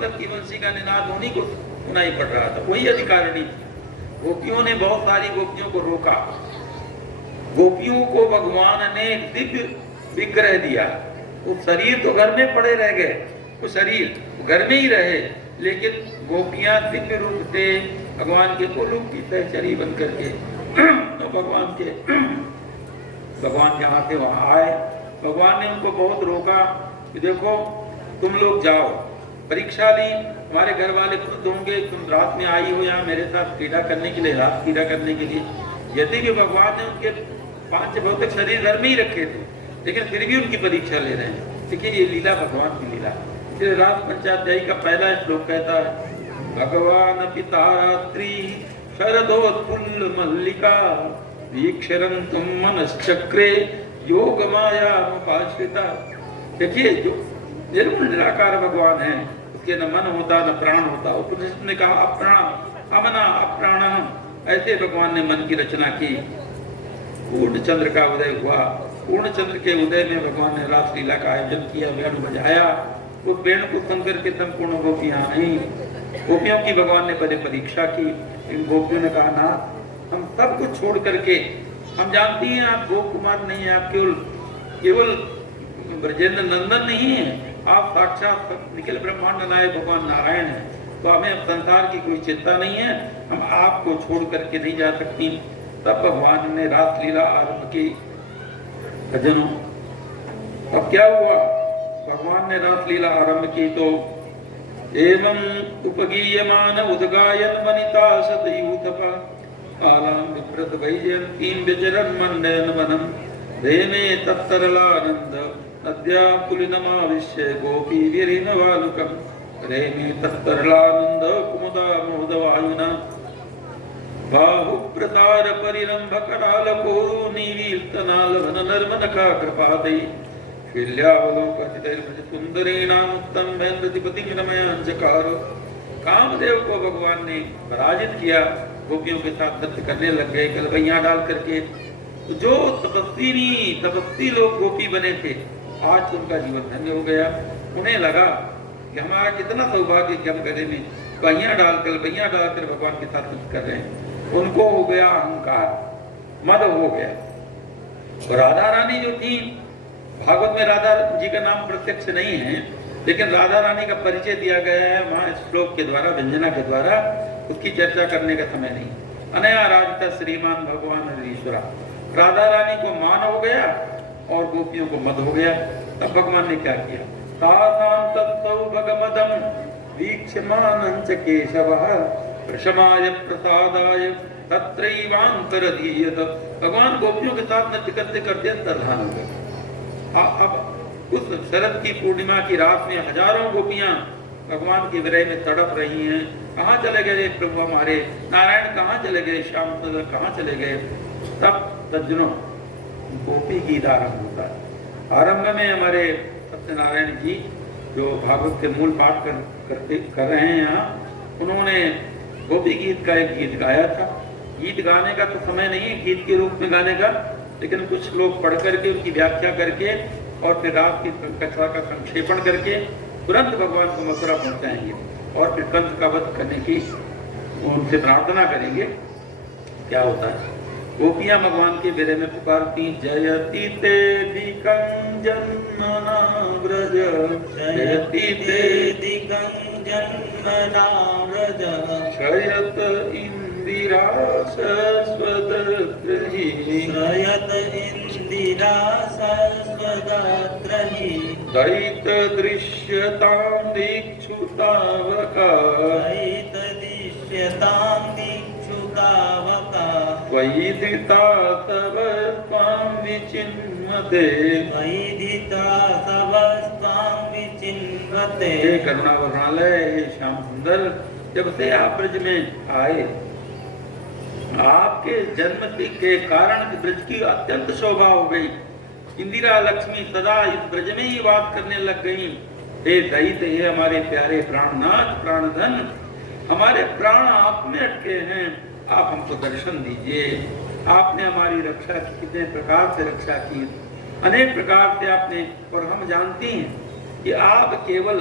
मतलब की बंसी का निनाद उन्हीं को सुनाई पड़ रहा था, वही अधिकारिणी। गोपियों ने बहुत सारी गोपियों को रोका। गोपियों को भगवान ने एक दिव्य विग्रह दिया। वो शरीर तो घर में पड़े रह गए, वो शरीर घर में ही रहे, लेकिन गोपियां दिव्य रूप से भगवान के कोलूप की सहचरी बन करके तो भगवान के यहाँ से वहां आए। भगवान ने उनको बहुत रोका कि देखो तुम लोग जाओ, परीक्षा ली, तुम्हारे घर वाले क्रुद्ध होंगे, तुम रात में आई हो यहाँ मेरे साथ क्रीड़ा करने के लिए, रात क्रीड़ा करने के लिए। यदि भी भगवान ने उनके 5 भौतिक शरीर घर में ही रखे थे, लेकिन फिर भी उनकी परीक्षा ले रहे हैं। देखिए ये लीला भगवान की लीला। इसलिए रास पंचाध्यायी का पहला श्लोक कहता है, भगवान पिता रात्रि शरदोत्फुल्ल मल्लिका वीक्षरंतुम मनश्चक्रे योग माया उपाश्रिता। देखिए जो निर्गुण निराकार भगवान है, उसके न मन होता न प्राण होता। उपनिषद ने कहा अप्राण अमना अप्राण, ऐसे भगवान ने मन की रचना की। पूर्ण चंद्र का उदय हुआ, पूर्ण चंद्र के उदय में भगवान ने रासलीला का आयोजन किया, वेणु बजाया। उस वेणु को सुनकर के संपूर्ण गोपियां आई। गोपियों की भगवान ने बड़े परीक्षा की। इन गोपियों ने कहा ना, हम सब कुछ छोड़ करके, हम जानती हैं आप गोप कुमार नहीं है, आप केवल ब्रजेंद्र नंदन नहीं है, आप साक्षात निखिल ब्रह्मांड नायक भगवान नारायण है। तो हमें अब संसार की कोई चिंता नहीं है, हम आपको छोड़ करके नहीं जा सकती। तब भगवान ने रासलीला आरंभ की। भजनों अब क्या हुआ, भगवान ने रासलीला आरंभ की तो एवं उपगीयमान उद्गायन वनिता सतयूथप कालां विप्रत वैजयन्तीं विचरन् मण्डयन् वनं रेमे तत्तरलानन्द नद्याकुलिनमाविश्य गोपीभिरिनवालुकं रेमे तत्तरलानन्द कुमुदा मोदवायुना बाहुप्रतार परिरंभ करालकोरो निवील्तनालभन नर्मनखा कृपादै शैल्यावलोकचितैर्भज सुंदरेणामुत्तम भेन्द्रतिपतिं रमयांचकार। कामदेव को भगवान ने पराजित किया, गोपियों के साथ नृत्य करने लग गए गलबैया डाल करके। जो तपस्वी लोग गोपी बने थे, आज उनका जीवन धन्य हो गया। उन्हें लगा कि हमारा कितना सौभाग्य कि हम गले में गलबैया डालकर भगवान के साथ नृत्य कर रहे हैं। उनको हो गया अहंकार, मद हो गया। और राधा रानी जो थी, भागवत में राधा जी का नाम प्रत्यक्ष नहीं है, लेकिन राधा रानी का परिचय दिया गया है वहां श्लोक के द्वारा, व्यंजना के द्वारा। उसकी चर्चा करने का समय नहीं। अनया राजता श्रीमान भगवान हरीश्वरा। राधा रानी को मान हो गया और गोपियों को मद हो गया। तब भगवान ने क्या किया, तासां तत्सौ भगमदं वीक्ष्यमानं च केशवः प्रशमाय प्रसादाय तत्रैवान्तरधीयत। भगवान गोपियों के साथ नृत्य करते करते अंतर्धान हो गए। अब उस शरद की पूर्णिमा की रात में हजारों गोपियां भगवान के विरह में तड़प रही हैं। कहाँ चले गए प्रभु हमारे, नारायण कहाँ चले गए, श्याम सुंदर कहाँ चले गए। तब सज्जनों गोपी गीत आरंभ होता है। आरंभ में हमारे सत्यनारायण जी जो भागवत के मूल पाठ कर रहे हैं यहाँ, उन्होंने गोपी गीत का एक गीत गाया था। गीत गाने का तो समय नहीं है गीत के रूप में गाने का, लेकिन कुछ लोग पढ़ करके उनकी व्याख्या करके और फिर रात की कथा का संक्षेपण करके तुरंत भगवान को मथुरा पहुंचाएंगे और फिर कंस का वध करने की उनसे प्रार्थना करेंगे। क्या होता है, गोपियां भगवान के विरह में पुकारती, जयति ते दिकं जन्मना व्रज, जयति ते दिकं जन्मना व्रज, शयत इंदिरा सरस्वती, शयत इंदिरा सरस्वती, दैत दृश्यतां दीक्षुतावका, दैत दृश्यतां दीक्षुतावका, वैदिता तव त्वां विचिन्वते, वैदिता तव त्वां विचिन्वते। हे करुणा वर्णालय, हे श्याम सुंदर, जब से आप ब्रज में आए, आपके जन्म के कारण ब्रज की अत्यंत शोभा हो गई। इंदिरा लक्ष्मी सदा इस ब्रज में ही वास करने लग गई। हे दैत, हे हमारे प्यारे प्राणनाथ प्राणधन, हमारे प्राण आप में अटके हैं, आप हमको दर्शन दीजिए। आपने हमारी रक्षा की, कितने प्रकार से रक्षा की, अनेक प्रकार से आपने। और हम जानते हैं कि आप केवल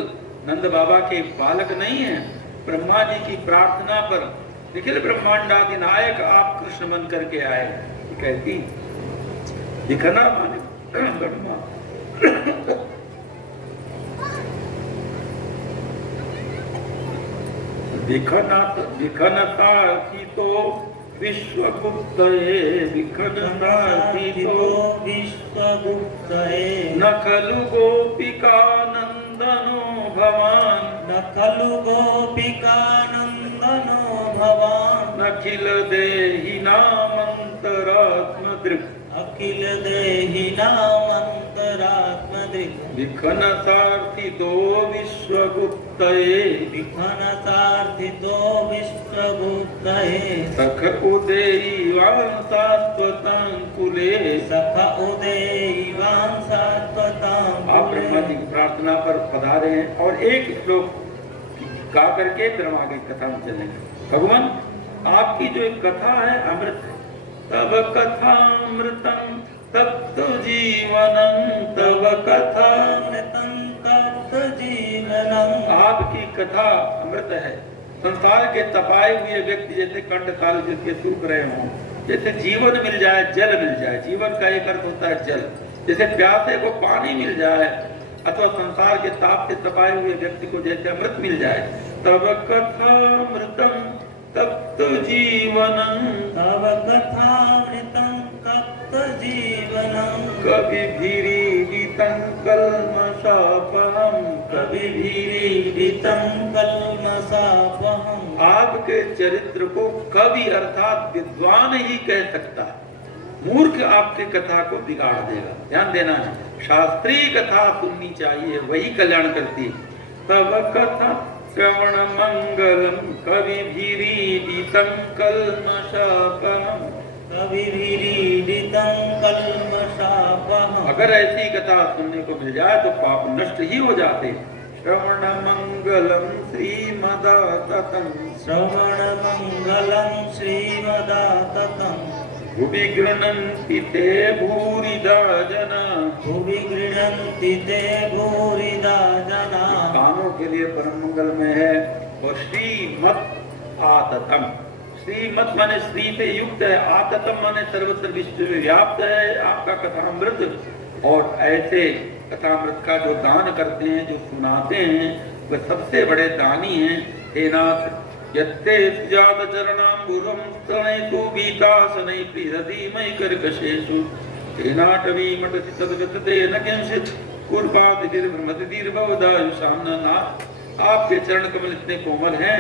नंद बाबा के बालक नहीं है। ब्रह्मा जी की प्रार्थना पर निखिल ब्रह्मांडादि नायक आप कृष्ण बन करके आए। कहती दिखना माने ब्रह्मा विखनता थी तो विश्वगुप्त विखनता थी तो विश्वगुप्त न खलु गोपिका नंदनो भवान न खलु गोपिका नंदनो भवान अखिल देहि नामंतरात्म दृक् अखिल देहि नामंतरात्मदृक् विखन सार्थितो विश्वगुप्त विखन सार्थितो विश्वगुप्त सख उदेयिवांसात्वतांकुले सख उदेयिवां सात्वतां। आप ब्रह्मा जी की प्रार्थना पर पधारे हैं और एक श्लोक गा करके फिर हम आगे कथा में चलेंगे। भगवान आपकी जो एक कथा है अमृत है। तब कथामृतम तप्त जीवनम तब कथामृतम तप्त जीवनम। आपकी कथा अमृत है। संसार के तपाए हुए व्यक्ति जैसे कंठताल जिसके सूख रहे हों, जैसे जीवन मिल जाए, जल मिल जाए। जीवन का एक अर्थ होता है जल। जैसे प्यासे को पानी मिल जाए अथवा संसार के ताप से तपाए हुए व्यक्ति को जैसे अमृत मिल जाए। तब कथामृतम तप्त जीवनम तव कथामृतं तप्त जीवनं। कविभिरीडितं कल्मषापहं कविभिरीडितं कल्मषापहम्। आपके चरित्र को कवि अर्थात विद्वान ही कह सकता है। मूर्ख आपके कथा को बिगाड़ देगा। ध्यान देना है, शास्त्रीय कथा सुननी चाहिए, वही कल्याण करती है। तब कथा श्रवण मंगलम कविभिरीडितं कल्मषापहम् कविभिरीडितं कल्मषापहम्। अगर ऐसी कथा सुनने को मिल जाए तो पाप नष्ट ही हो जाते। श्रवण मंगलम श्रीमदाततं श्रवण मंगलं श्रीमदाततं। भुवि गृह्णन्ति ते भूरिदा जना भुवि गृह्णन्ति ते भूरिदा जना। कानों के लिए परम मंगल में है। और श्रीमत् आततम, श्रीमत माने श्री से युक्त है, आततम माने सर्वत्र विश्व में व्याप्त है आपका कथामृत। और ऐसे कथामृत का जो दान करते हैं, जो सुनाते हैं, वह सबसे बड़े दानी हैं। हे नाथ यत्ते सुजात चरणाम्बुरं स्तनयतु गीतासनै प्रियधीमहि कर्कशेषु तेनाटवी मटति तद्गतते न किंचित् कुर्वादिभिर्भ्रमतिर्भवदायुषां नाथ। आपके चरण कमल इतने कोमल हैं,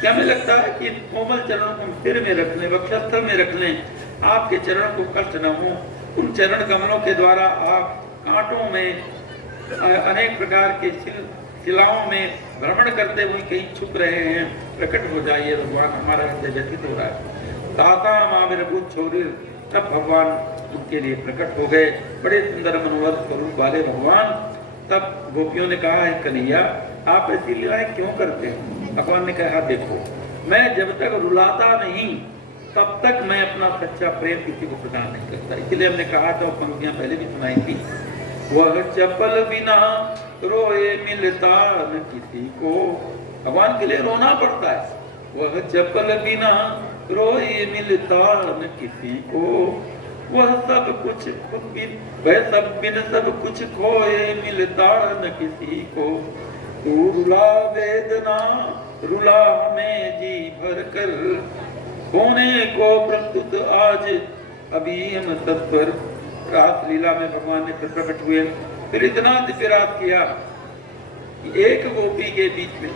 क्या हमें लगता है कि कोमल चरणों को सिर में रख लें, वक्षस्थल में रख लें, आपके चरण को कष्ट न हो। उन चरण कमलों के द्वारा आप कांटों में अनेक प्रकार के शिलाओं में भ्रमण करते हुए कहीं छुप रहे हैं, प्रकट हो जाइए भगवान। हमारा हृदय व्यथित हो रहा है। ताता मामिरभूत छोरी, तब भगवान उनके लिए प्रकट हो गए, बड़े सुंदर मनोहर स्वरूप वाले भगवान। तब गोपियों ने कहा है कन्हैया आप ऐसी लीलाएं क्यों करते हो? भगवान ने कहा देखो, मैं जब तक रुलाता नहीं तब तक मैं अपना सच्चा प्रेम किसी को प्रदान नहीं करता। इसलिए हमने कहा था, पंक्तियां पहले भी सुनाई थी, वह चपल बिना रोए मिलता न किसी को। भगवान के लिए रोना पड़ता है। वह चपल बिना रोए मिलता न किसी को, वह सब कुछ खुद बिन, वह सब बिन सब कुछ खोए मिलता न किसी को। तू रुला वेदना रुला हमें जी भर कर, खोने को प्रस्तुत आज अभी हम सब पर। रास लीला में भगवान ने फिर प्रकट हुए। फिर इतना दिव्य रास किया कि एक गोपी के बीच में,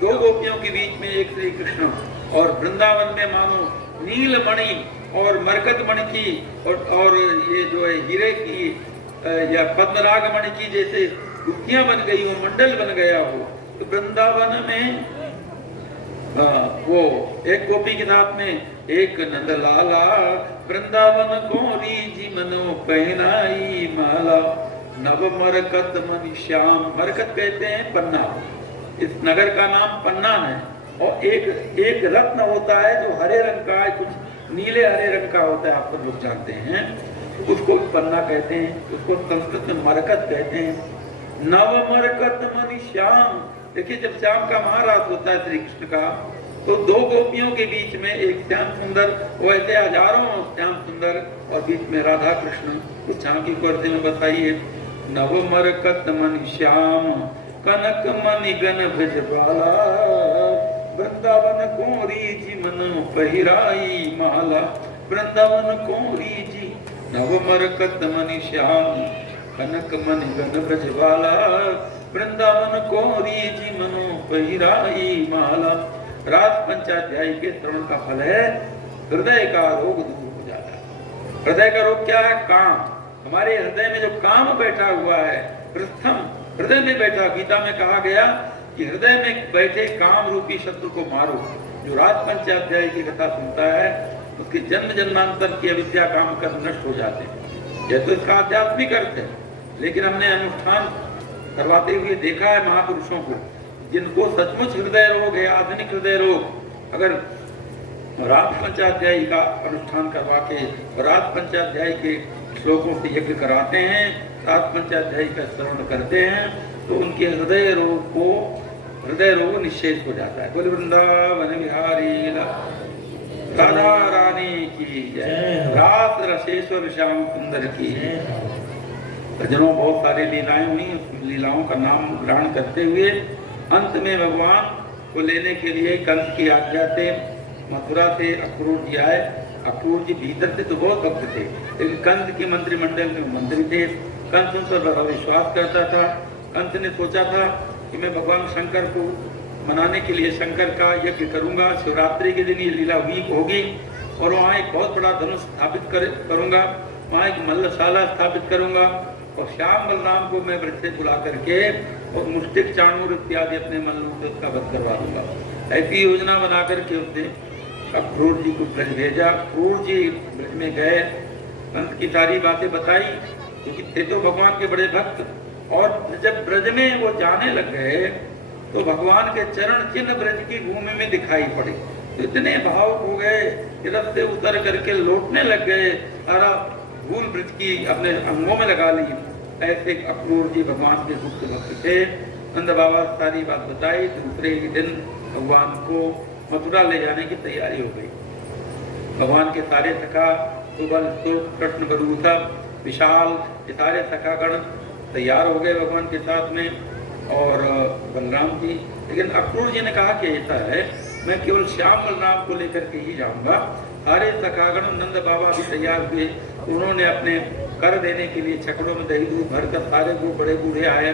दो गोपियों के बीच में एक श्री कृष्ण, और वृंदावन में मानो नीलमणि और मरकत मणि की और ये जो है हीरे की या पद्मराग मणि की जैसे गुत्थियां बन गई हो, मंडल बन गया हो। तो वृंदावन में वो एक गोपी के साथ में एक नंदलाला वृंदावन गोरी जी मनो पहनाई माला, नव मरकत मणि श्याम। मरकत कहते हैं पन्ना, इस नगर का नाम पन्ना है। और एक रत्न होता है जो हरे रंग का है, कुछ नीले हरे रंग का होता है, आप सब लोग जानते हैं, उसको पन्ना कहते हैं। उसको संस्कृत में मरकत कहते हैं। नवमरकत मणि श्याम। देखिए जब श्याम का महाराज होता है श्री कृष्ण का, तो दो गोपियों के बीच में एक श्याम सुंदर, वो ऐसे हजारों श्याम सुंदर, और बीच में राधा कृष्ण। कुछ झांकी करते में बताइए। नवमरकत मणि श्याम कनक मणि गण ब्रजबाला, वृंदावन कोरी जी मन पहिराई माला। वृंदावन कोरी जी नवमरकत मणि श्याम कनक मणि गण ब्रजबाला, वृंदावन कोरी जी मनो पहिराई माला। रास पंचाध्यायी के श्रवण का फल है हृदय का रोग दूर हो जाता है। हृदय का रोग क्या है? काम। हमारे हृदय में जो काम बैठा हुआ है, पृथम हृदय में बैठा, गीता में कहा गया कि हृदय में बैठे काम रूपी शत्रु को मारो। जो रास पंचाध्यायी की कथा सुनता है उसकी जन्म जन्मांतर की अविद्या काम कर नष्ट हो जाते हैं। यह तो इसका आध्यात्मिक अर्थ है, लेकिन हमने अनुष्ठान करवाते हुए देखा है महापुरुषों को, जिनको सचमुच हृदय रोग है, आधुनिक हृदय रोग, अगर रास पंचाध्यायी का अनुष्ठान करवा के रास पंचाध्यायी के श्लोकों से यज्ञ कराते हैं, रास पंचाध्यायी का श्रवण करते हैं, तो उनके हृदय रोग निश्चेष हो जाता है। बोले वृंदावन बिहारी राधा रानी की जय, रास रसेश्वर श्याम सुंदर की जय। भजनों बहुत सारी लीलाएं हुई, उस लीलाओं का नाम ग्रहण करते हुए अंत में भगवान को लेने के लिए कंस की आज्ञा से मथुरा से अक्रूर जी आए। अक्रूर जी भीतर से तो बहुत भक्त थे, लेकिन कंस के मंत्रिमंडल में मंत्री थे। कंस उन पर बड़ा विश्वास करता था। कंस ने सोचा था कि मैं भगवान शंकर को मनाने के लिए शंकर का यज्ञ करूंगा, शिवरात्रि के दिन ये लीला होगी, और वहाँ एक बहुत बड़ा धनुष स्थापित करूंगा, वहाँ एक मल्लशाला स्थापित करूंगा, और श्याम बलराम को मैं वृक्ष से बुला करके और मुष्टिक चाणूर इत्यादि अपने मल्लों से उसका वध करवा दूंगा। ऐसी योजना बना करके उसने अक्रूर जी को ब्रज भेजा। अक्रूर जी ब्रज में गए, कंस की सारी बातें बताई, क्योंकि थे तो भगवान के बड़े भक्त। और जब ब्रज में वो जाने लग गए तो भगवान के चरण चिन्ह ब्रज की भूमि में दिखाई पड़े, तो इतने भावुक हो गए कि रथ से उतर करके लौटने लग गए, सारा धूल ब्रज की अपने अंगों में लगा ली। ऐसे अक्रूर जी भगवान के गुप्त भक्त थे। नंद बाबा सारी बात बताई। दूसरे ही दिन भगवान को मथुरा ले जाने की तैयारी हो गई। भगवान के सारे सखा सुबल कृष्ण बरूसा विशाल, ये सारे सखागण तैयार हो गए भगवान के साथ में, और बलराम जी। लेकिन अक्रूर जी ने कहा कि ऐसा है, मैं केवल श्याम बलराम को लेकर के ही जाऊंगा। सारे सखागण नंद बाबा भी तैयार हुए। उन्होंने अपने कर देने के लिए छकड़ों में दही दूध भरकर सारे वो बड़े बूढ़े आए।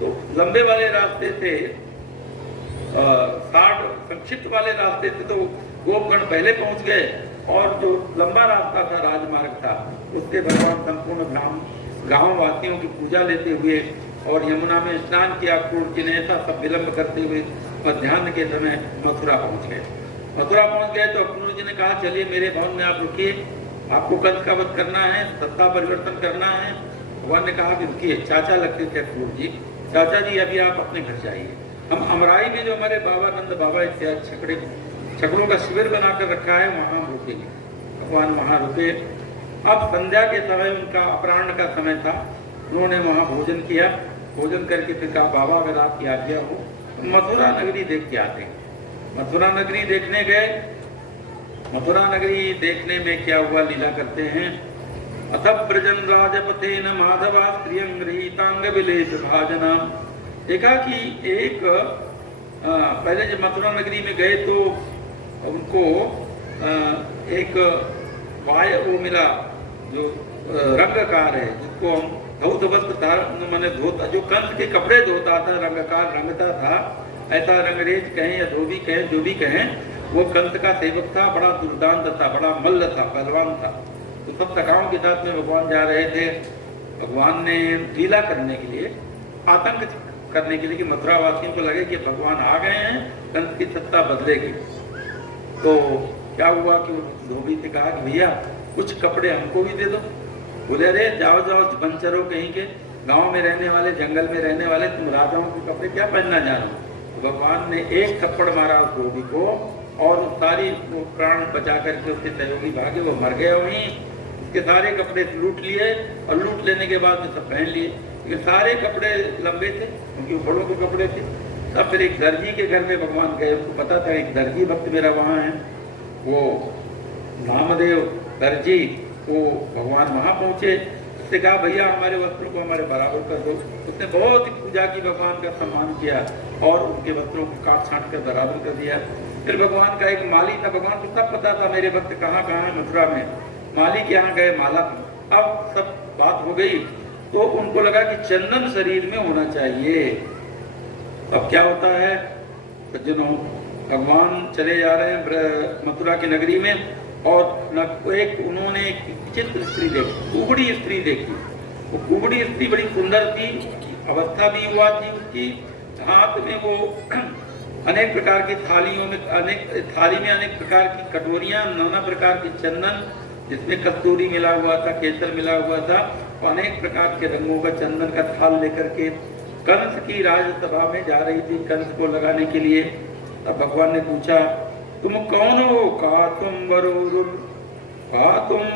तो लंबे वाले रास्ते से संक्षिप्त वाले रास्ते से तो गोपगण पहले पहुंच गए, और जो लंबा रास्ता था राजमार्ग था, उसके भगवान संपूर्ण गांव वासियों की पूजा लेते हुए और यमुना में स्नान किया। अक्रूर जी ने ऐसा सब विलंब करते हुए मध्याह्न के समय मथुरा पहुंच गए। मथुरा पहुंच गए तो अक्रूर जी ने कहा चलिए मेरे भवन में आप रुकिए, आपको कंस का वध करना है, सत्ता परिवर्तन करना है। भगवान ने कहा कि रुकिए। चाचा लगते थे अक्रूर जी, चाचा जी अभी आप अपने घर जाइए, हम अमराई में जो हमारे बाबा नंद बाबा इत्यादि छकड़ों का शिविर बनाकर रखा है वहां हम रुकेंगे। भगवान वहां रुके। अब संध्या के समय उनका अपराह्न का समय था, उन्होंने वहां भोजन किया। भोजन करके फिर कहा बाबा अगर आपकी आज्ञा हो मथुरा नगरी देख के आते हैं। मथुरा नगरी देखने गए। मथुरा नगरी देखने में क्या हुआ लीला करते हैं। अथ ब्रजन राजपथेन माधवा स्त्रियं गृहीतांग विलेश भाजना। देखा कि एक पहले जब मथुरा नगरी में गए तो उनको एक वो मिला जो रंगकार है, जिसको हम धौत वस्त्र मैंने धोता, जो कंस के कपड़े धोता था, रंगकार रंगता था, ऐसा रंगरेज कहें या धोबी कहें, जो भी कहें, वो कंस का सेवक था। बड़ा दुर्दांत था, बड़ा मल्ल था, बलवान था। तो सब सखाओं के साथ में भगवान जा रहे थे। भगवान ने लीला करने के लिए, आतंक करने के लिए कि मथुरा वासियों को लगे कि भगवान आ गए हैं, कंस की सत्ता बदलेगी। तो क्या हुआ कि धोबी से कहा कि भैया कुछ कपड़े हमको भी दे दो। बोले अरे जाओ जाओ बंचरो कहीं के, गांव में रहने वाले, जंगल में रहने वाले, तुम राजाओं के कपड़े क्या पहनना जानो। तो भगवान ने एक थप्पड़ मारा उस धोबी को, और सारी प्राण बचा करके उसके सहयोगी भागे, वो मर गए वहीं। उसके सारे कपड़े लूट लिए, और लूट लेने के बाद में सब पहन लिए। ये सारे कपड़े लंबे थे क्योंकि वो बड़ों के कपड़े थे। तब फिर एक दर्जी के घर में भगवान गए, उसको पता था एक दर्जी भक्त मेरा वहाँ है, वो नामदेव दर्जी, वो भगवान वहाँ पहुँचे। उसने कहा भैया हमारे वस्त्रों को हमारे बराबर कर दो। उसने बहुत ही पूजा की, भगवान का सम्मान किया और उनके वस्त्रों को काट छाँट कर बराबर कर दिया। फिर भगवान का एक माली था, भगवान को सब पता था मेरे भक्त कहाँ कहाँ है मथुरा में, माली के यहाँ गए माला। अब सब बात हो गई तो उनको लगा कि चंदन शरीर में होना चाहिए। अब क्या होता है सज्जनों, भगवान चले जा रहे हैं मथुरा की नगरी में और एक उन्होंने एक विचित्र स्त्री देखी, कुबड़ी स्त्री देखी। वो कुबड़ी स्त्री बड़ी सुंदर थी, अवस्था भी हुआ थी उसकी। हाथ में वो अनेक प्रकार की थालियों में थाली में अनेक प्रकार की कटोरियां, नाना प्रकार की चंदन जिसमें कस्तूरी मिला हुआ था, केसर मिला हुआ था, और अनेक प्रकार के रंगों का चंदन का थाल लेकर के कंस की राजसभा में जा रही थी कंस को लगाने के लिए। तब भगवान ने पूछा तुम कौन हो? का तुम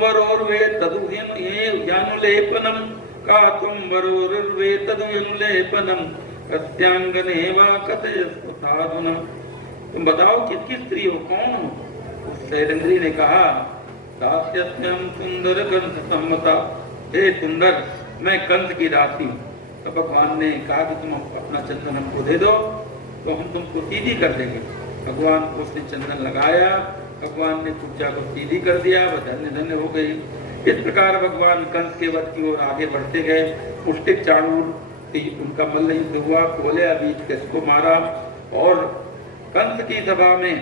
वरोर्वे तदुयानुलेपनम, का तुम वरोर्वे तदुयानुलेपनम, प्रत्यांगने वा कथयस्वसाधुनम। तुम बताओ किसकी स्त्री हो, कौन हो? उस शैलेंद्री ने कहा दास्यस्यम सुंदर कंस सम्मता, हे सुंदर मैं कंस की दासी हूँ। तो भगवान ने कहा कि तुम अपना चंदन हमको दे दो तो हम तुमको सीधी कर देंगे। भगवान को उसने चंदन लगाया, भगवान ने पूजा को सीधी कर दिया, वह धन्य धन्य हो गई। इस प्रकार भगवान कंस के वध की ओर आगे बढ़ते गए। पुष्टिक चाणूर उनका मल्ल युद्ध हुआ, कोले बीच किसको मारा और कंस की सभा में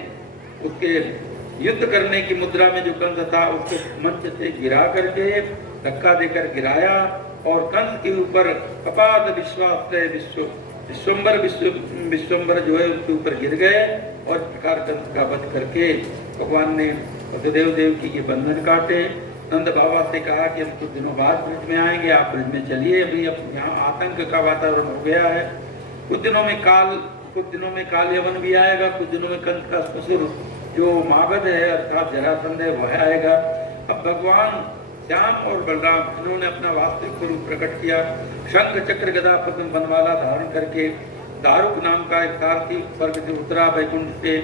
उसके युद्ध करने की मुद्रा में जो कंस था उसको मंच से गिरा करके धक्का देकर गिराया और कंस के ऊपर अपाद विश्वास से विश्वम्बर जो है उसके ऊपर गिर गए और इस प्रकार कंस का वध करके भगवान ने वसुदेव देव की ये बंधन काटे। नंद बाबा से कहा कि हम कुछ दिनों बाद ब्रज में आएंगे, आप ब्रज में चलिए, अभी अब यहाँ आतंक का वातावरण हो गया है। कुछ दिनों में काल यवन भी आएगा, कुछ दिनों में कंस का ससुर जो मागध है अर्थात जरासंध है वह आएगा। अब भगवान श्याम और बलराम इन्होंने अपना वास्तविक स्वरूप प्रकट किया। शंख चक्र गदा पद्म बनवाला धारण करके दारुक नाम का एक सारथी स्वर्ग से उतरा वैकुंठ से।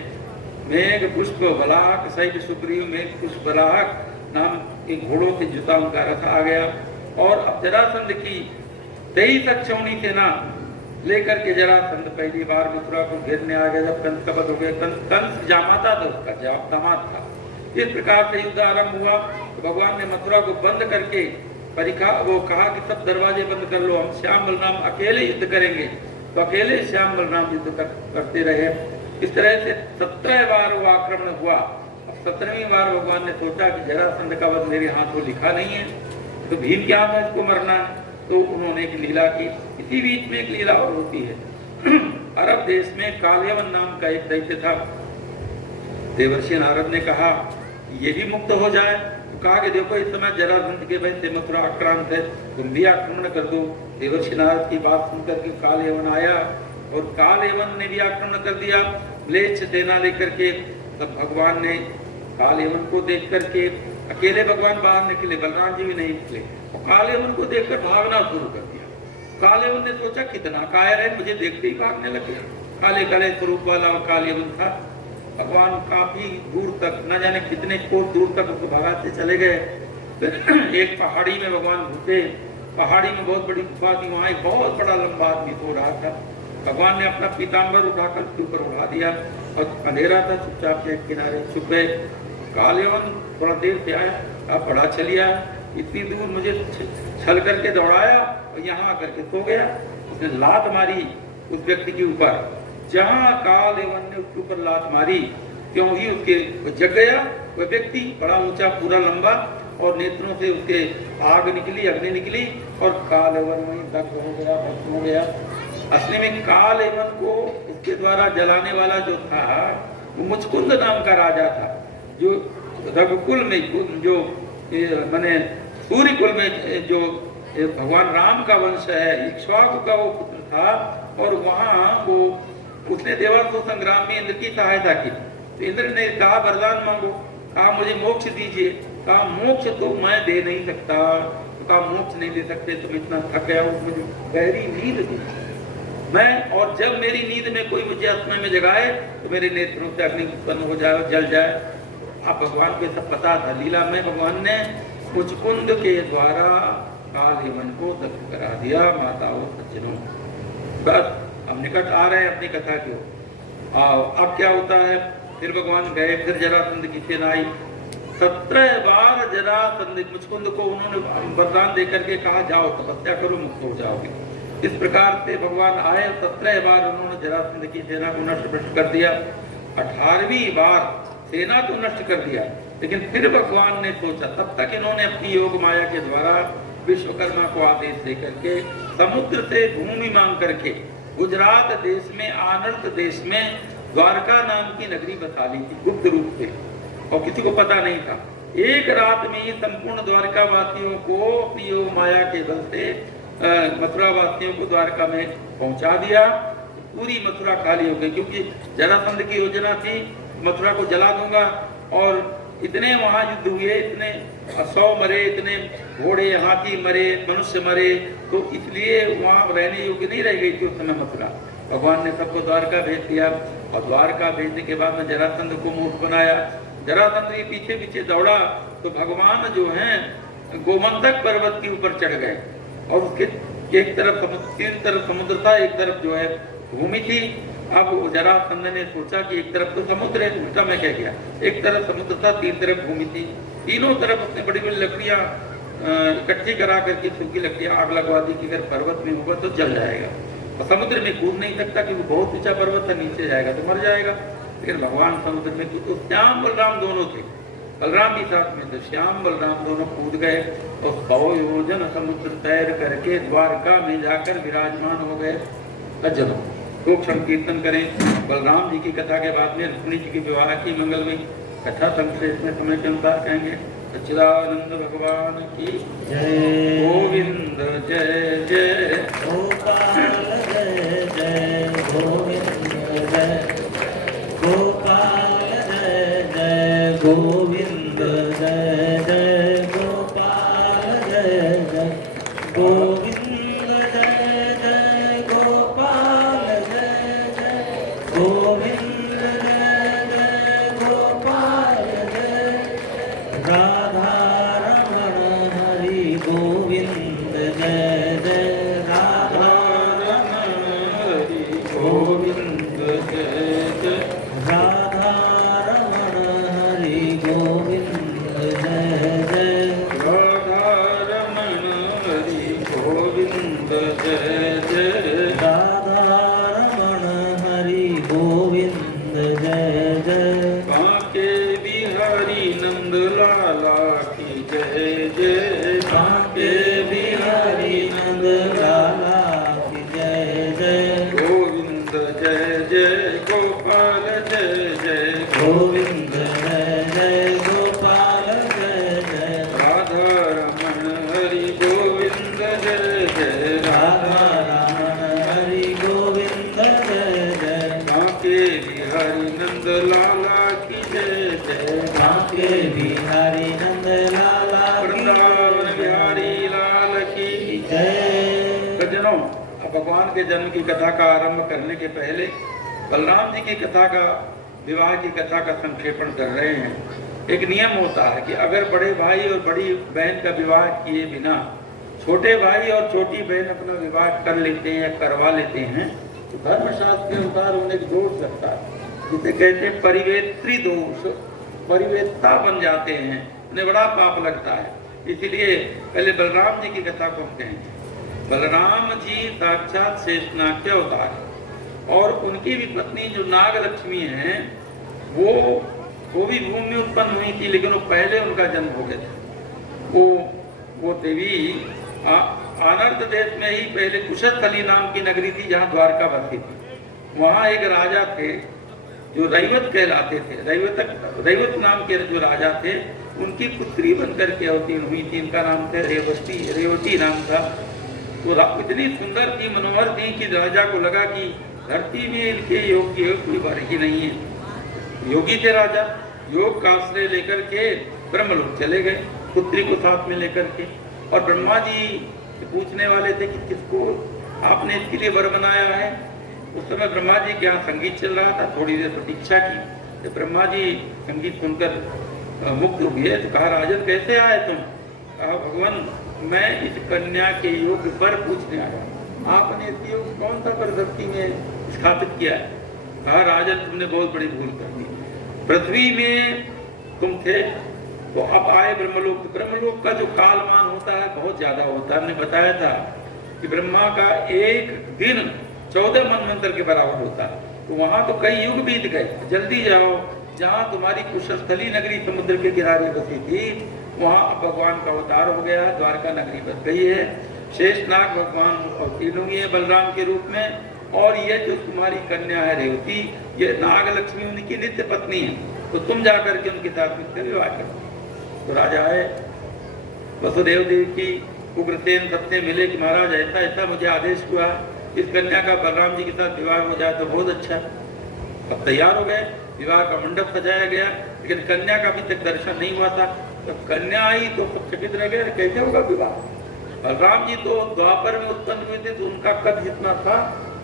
मेघ पुष्प बलाहक सहित सुग्रीव मेघ पुष्प बलाहक नाम के घोड़ों से जुता उनका रथ आ गया और अब जरासंध की 23 अक्षौणी सेना लेकर के जरासंध पहली बार मथुरा को घेरने आ गया। जब कंस का वध हो गया, कंस जामाता था, उसका दामाद था। इस प्रकार से युद्ध आरंभ हुआ तो भगवान ने मथुरा को बंद करके वो कहा कि सब दरवाजे बंद कर लो, हम श्याम बलराम अकेले युद्ध करेंगे। तो अकेले श्याम बलराम युद्ध करते रहे। इस तरह से 17 बार वो आक्रमण हुआ। अब 17वीं बार भगवान ने सोचा कि जरासंध का वध मेरे हाथों लिखा नहीं है तो भीम क्या है इसको मरना है। तो उन्होंने एक लीला की। इसी बीच में एक लीला और होती है। अरब देश में कालयवन नाम का एक दैत्य था। देवर्षि नारद ने कहा ये भी मुक्त हो जाए। तो कहा कि देखो इस समय जरासंध के वैसे मथुरा आक्रांत है, तुम भी आक्रमण कर दो। देवर्षि नारद की बात सुनकर के कालयवन आया और कालयवन ने भी आक्रमण कर दिया म्लेच्छ सेना लेकर के। तब भगवान ने कालयवन को देख करके अकेले भगवान बाहर निकले, बलराम जी भी नहीं निकले, और कालयवन को देखकर भागना शुरू कर दिया। कालयवन ने सोचा कितना कायर है, मुझे देखते ही भागने लगे। काले काले स्वरूप वाला कालयवन था। भगवान काफी दूर तक, न जाने कितने कोस दूर तक उसको भगाते चले गए। एक पहाड़ी में भगवान घुसे। पहाड़ी में बहुत बड़ी गुफा थी, वहाँ एक बहुत बड़ा लंबा आदमी सो रहा था। भगवान ने अपना पीताम्बर उठाकर उसके ऊपर उठा दिया और अंधेरा था, चुपचाप से किनारे छुप गए। कालयवन थोड़ा देर से आया, अब बड़ा चलिया, इतनी दूर मुझे छल करके दौड़ाया और यहाँ आकर के सो गया। उसने लात मारी उस व्यक्ति के ऊपर। जहाँ कालयवन ने उसके ऊपर लात मारी क्यों ही उसके जग गया वह व्यक्ति, बड़ा ऊंचा पूरा लंबा, और नेत्रों से उसके आग निकली, अग्नि निकली और कालयवन वहीं दग्ध हो गया, भस्म हो गया। असली में कालयवन को उसके द्वारा जलाने वाला जो था वो मुचकुंद नाम का राजा था, जो रघुकुल में जो माने सूर्य कुल में जो भगवान राम का वंश है, इक्ष्वाकु का वो पुत्र था। और वहाँ वो उसने देवासुर संग्राम में इंद्र की सहायता की। तो इंद्र ने कहा वरदान मांगो, कहा मुझे मोक्ष दीजिए। कहा मोक्ष तो मैं दे नहीं सकता, तो कहा मोक्ष नहीं दे सकते, तुम इतना थक गया हो, मुझे गहरी नींद दी मैं, और जब मेरी नींद में कोई मुझे अपने में जगाए तो मेरे नेत्रों से अग्नि उत्पन्न हो जाए, जल जाए। अब भगवान को सब पता था, लीला में भगवान ने मुचकुंद के द्वारा काल यमन को दग्ध करा दिया। माताओं सज्जनों, बस हम निकट आ रहे हैं अपनी कथा की। अब क्या होता है, फिर भगवान गए, फिर जरासंध की सेना आई। 17 बार जरासंध मुचकुंद को उन्होंने वरदान देकर के कहा जाओ तपस्या करो, मुक्त हो जाओगे। इस प्रकार से भगवान आए, 17 बार उन्होंने जरासंध की सेना को नष्ट भ्रष्ट कर दिया। 18वीं बार सेना को नष्ट कर दिया, लेकिन फिर भगवान ने सोचा, तब तक इन्होंने अपनी योग माया के द्वारा विश्वकर्मा को आदेश दे करके समुद्र से भूमि मांग करके गुजरात देश में, आनर्त देश में द्वारका नाम की नगरी बसा ली थी गुप्त रूप से, और किसी को पता नहीं था। एक रात में ही संपूर्ण द्वारका वासियों को अपनी योग माया के बल से मथुरा वासियों को द्वारका में पहुंचा दिया। पूरी मथुरा खाली हो गई, क्योंकि जरासंध की योजना थी मथुरा को जला दूंगा, और इतने वहां युद्ध हुए, इतने 100 मरे, इतने घोड़े हाथी मरे, मनुष्य मरे, तो इसलिए वहां रहने योग्य नहीं रह गई थी उस समय मथुरा। भगवान ने सबको द्वारका भेज दिया, और द्वारका भेजने के बाद में जरासंध को मूर्ख बनाया। जरासंध के पीछे पीछे दौड़ा तो भगवान जो है गोमंतक पर्वत के ऊपर चढ़ गए, और उसके एक तरफ समुद्र, 3 तरफ समुद्र था, एक तरफ जो है भूमि थी। अब जरासंध ने सोचा कि एक तरफ तो समुद्र है, उल्टा मैं कह गया, एक तरफ समुद्र था, 3 तरफ भूमि थी। तीनों तरफ उसने बड़ी बड़ी लकड़ियां इकट्ठी करा करके, सूखी लकड़ियां आग लगवा दी कि अगर पर्वत में होगा तो जल जाएगा, और समुद्र में कूद नहीं सकता क्योंकि बहुत ऊंचा पर्वत है, नीचे जाएगा तो मर जाएगा। लेकिन भगवान समुद्र में कूद, तो श्याम बलराम दोनों थे, बलराम भी साथ में थे। श्याम बलराम दोनों कूद गए और 100 योजन समुद्र तैर करके द्वारका में जाकर विराजमान हो गए। सज्जनों, खूब संकीर्तन करें। बलराम जी की कथा के बाद में रुक्मिणी जी के विवाह की मंगलमयी कथा संक्षेप में समय के अनुसार कहेंगे। सच्चिदानंद भगवान की जय। गोविंद जय जय गोपाल जय जय गोविंद जय, गोपाल जय जय गोविंद जय जय, गोपाल जय जय गोविंद जय जय, गोपाल जय जय गोविंद जय जय, गोपाल जय। राधा रमण हरि गोविंद जय जय, राधा रमण हरि गोविंद जय जय, राधा रमण हरि गोविंद जय जय, राधा रमण हरि गोविंद जय जय, राधा रमण हरि गोविंद जय जय। बांके बिहारी नंद लाला की जय जय, बांके बिहारी नंद लाला की जय जय, गोविंद जय जय गोपाल जय जय, गोविंद जय जय गोपाल जय जय, राधा रमण हरि गोविंद जय जय, राधा रमण हरि गोविंद जय जय, बांके बिहारी नंद लाला की जय जय, बांके बिहारी नंद लाला वृंदावन बिहारी लाल की जय। सज्जनों, अब भगवान के जन्म की कथा का आरंभ करने के पहले बलराम जी की कथा का, विवाह की कथा का संक्षेपण कर रहे हैं। एक नियम होता है कि अगर बड़े भाई और बड़ी बहन का विवाह किए बिना छोटे भाई और छोटी बहन अपना विवाह कर लेते हैं या करवा लेते हैं, तो धर्मशास्त्र के अनुसार उन्हें एक दोष लगता है, जिसे कहते हैं परिवेत्री दोष, परिवेदता बन जाते हैं, उन्हें बड़ा पाप लगता है। इसलिए पहले बलराम जी की कथा को हम कहेंगे। बलराम जी साक्षात शेषनाग के अवतार हैं, और उनकी भी पत्नी जो नाग लक्ष्मी हैं वो भी भूमि में उत्पन्न हुई थी, लेकिन वो पहले उनका जन्म हो गया था। वो देवी आनर्त देश में ही पहले कुशस्थली नाम की नगरी थी जहाँ द्वारका बसी थी। वहाँ एक राजा थे जो रैवत कहलाते थे, रैवत नाम के जो राजा थे, उनकी पुत्री बनकर के अवतीर्ण हुई थी। इनका नाम था रेवती नाम था। तो इतनी सुंदर थी, मनोहर थी कि राजा को लगा कि धरती में इनके योग की कोई बारीकी नहीं है। योगी थे राजा, योग का आश्रय लेकर के ब्रह्मलोक चले गए पुत्री को साथ में लेकर के। और ब्रह्मा जी पूछने वाले थे कि किसको आपने इसके लिए वर बनाया है। उस समय ब्रह्मा जी के यहाँ संगीत चल रहा था, थोड़ी देर प्रतीक्षा की। जब ब्रह्मा जी संगीत सुनकर मुक्त हुए तो कहा, राजन कैसे आए तुम? कहा, भगवान मैं इस कन्या के योग पर पूछने आया। आपने इस योग कौन सा पर धरती में स्थापित किया है? कहा, राजन तुमने बहुत बड़ी भूल कर दी। पृथ्वी में तुम थे तो अब आए ब्रह्मलोक। ब्रह्मलोक का जो कालमान होता है बहुत ज्यादा होता है। हमने बताया था कि ब्रह्मा का एक दिन 14 मनवंतर के बराबर होता है। तो वहां तो कई युग बीत गए। जल्दी जाओ, जहाँ तुम्हारी कुशस्थली नगरी समुद्र के किनारे बसी थी वहां भगवान का अवतार हो गया, द्वारका नगरी बस गई है। शेषनाग भगवान अवतीर्ण हुए हैं बलराम के रूप में। और ये जो तुम्हारी कन्या है रेवती, ये नाग लक्ष्मी उनकी नित्य पत्नी है। तो तुम जाकर के उनके साथ मिलकर विवाह करो। तो राजा है वसुदेव देव की उग्रसेन सबसे मिले कि महाराज ऐसा ऐसा मुझे आदेश हुआ, इस कन्या का बलराम जी के साथ विवाह हो जाए तो बहुत अच्छा। अब तैयार हो गए, विवाह का मंडप सजाया गया, लेकिन कन्या का अभी तक दर्शन नहीं हुआ था। तो कन्या आई तो सब चकित रह गए, कैसे होगा विवाह? बलराम जी तो द्वापर में उत्पन्न हुए थे तो उनका कद जितना था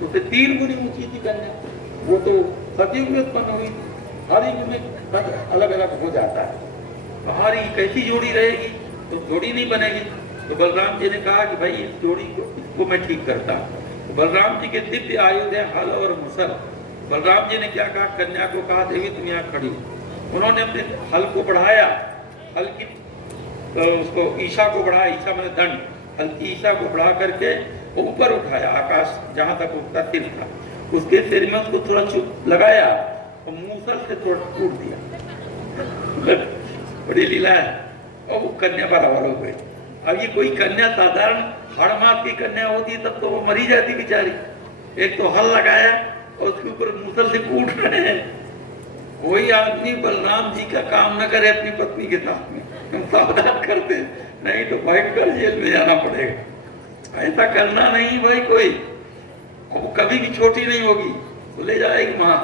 उससे 3 गुनी ऊंची थी कन्या। वो तो सतयुग में उत्पन्न हुई। हर युग में कद अलग अलग हो जाता है। बाहरी कैसी जोड़ी रहेगी? तो जोड़ी नहीं बनेगी। तो बलराम जी ने कहा कि भाई इस जोड़ी को इसको मैं ठीक करता हूँ। तो बलराम जी के दिव्य आयुध है हल और मुसल। बलराम जी ने क्या कहा, कन्या को कहा, देवी तुम यहाँ खड़ी हो। उन्होंने अपने हल को बढ़ाया, हल की उसको ईशा को बढ़ाया, ईशा मैंने दंड, हल की ईशा को बढ़ा करके ऊपर उठाया, आकाश जहाँ तक उसका सिर था उसके सिर में उसको थोड़ा चुप लगाया और मूसल से थोड़ा टूट दिया। बड़ी लीला है। और वो कन्या बराबर हो गई। अब ये कोई कन्या साधारण हड़माप की कन्या होती तब तो वो मरी जाती बेचारी। एक तो हल लगाया और उसके ऊपर मूसल से कूट रहे हैं। कोई आदमी बलराम जी का काम न करे अपनी पत्नी के साथ में, हम सावधान करते, नहीं तो भयंकर जेल में जाना पड़ेगा। ऐसा करना नहीं भाई कोई। और वो कभी भी छोटी नहीं होगी, तो ले जाएगी माँ,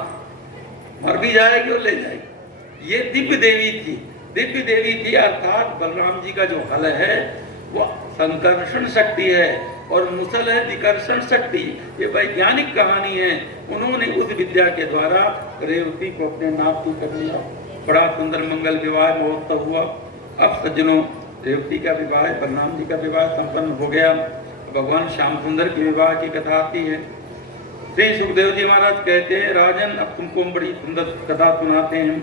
मर भी जाएगी और ले जाएगी। ये दिव्य देवी थी। दिव्य देवी थी अर्थात बलराम जी का जो हल है वो संकर्षण शक्ति है और मुसल है विकर्षण शक्ति। ये वैज्ञानिक कहानी है। उन्होंने उस विद्या के द्वारा रेवती को अपने नाम की कर लिया। बड़ा सुंदर मंगल विवाह महोत्सव हुआ। अब सज्जनों, रेवती का विवाह, बलराम जी का विवाह संपन्न हो गया। भगवान श्याम सुंदर के विवाह की कथा आती है। श्री सुखदेव जी महाराज कहते हैं, राजन अब तुमको बड़ी सुंदर कथा सुनाते हैं।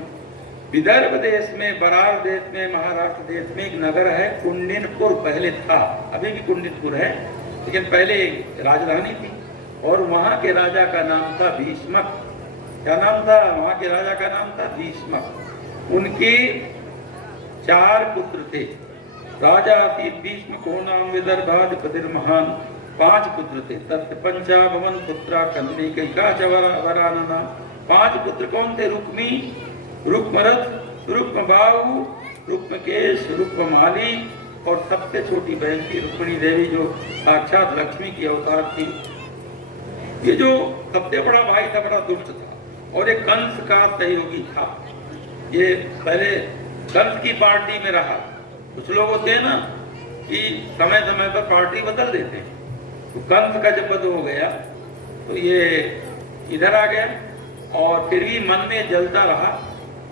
विदर्भ देश में, बरार देश में, महाराष्ट्र देश में एक नगर है कुंडिनपुर। पहले था, अभी भी कुंडिनपुर है, लेकिन पहले राजधानी थी। और वहाँ के राजा का नाम था भीष्मक। क्या नाम था? वहाँ के राजा का नाम था भीष्मक। उनके 4 पुत्र थे। राजा भीष्म को नाम विदर्भाधिपति महान। 5 पुत्र थे। तस्य पंचा भवन पुत्रा कन्नी कैका वरानना। 5 पुत्र कौन थे? रुक्मी, रुक्मरथ, रुक्मबाहु, रुक्मकेश, रुक्ममाली और सबसे छोटी बहन थी रुक्मिणी देवी जो साक्षात लक्ष्मी की अवतार थी। ये जो सबसे बड़ा भाई था बड़ा दुष्ट था और एक कंस का सहयोगी था। ये पहले कंस की पार्टी में रहा। कुछ लोग होते हैं ना कि समय समय पर पार्टी बदल देते हैं। तो कंस का जब बदल हो गया तो ये इधर आ गया और फिर भी मन में जलता रहा।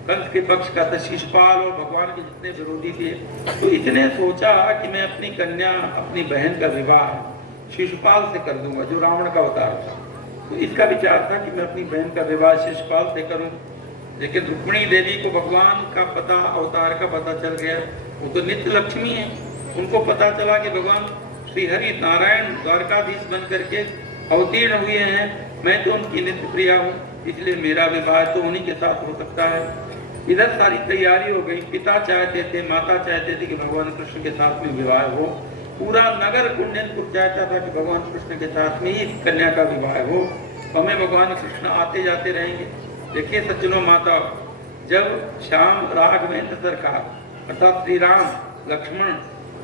कंस के पक्ष का था शिशुपाल और भगवान के जितने विरोधी थे। तो इसने सोचा कि मैं अपनी कन्या, अपनी बहन का विवाह शिशुपाल से कर दूंगा जो रावण का अवतार था। तो इसका विचार था कि मैं अपनी बहन का विवाह शिशुपाल से करूं। लेकिन रुक्मिणी देवी को भगवान का पता, अवतार का पता चल गया। वो तो नित्य लक्ष्मी है। उनको पता चला कि भगवान श्री हरि नारायण द्वारकाधीश बन करके अवतीर्ण हुए हैं। मैं तो उनकी नित्य प्रिया हूँ, इसलिए मेरा विवाह तो उन्हीं के साथ हो सकता है। इधर सारी तैयारी हो गई। पिता चाहते थे, माता चाहते थे कि भगवान कृष्ण के साथ में विवाह हो। पूरा नगर कुंडनपुर चाहता था कि भगवान कृष्ण के साथ में ही कन्या का विवाह हो। हमें भगवान कृष्ण आते जाते रहेंगे। देखिए सज्जनों माता, जब श्याम राघवेंद्र सरकार अर्थात श्री राम लक्ष्मण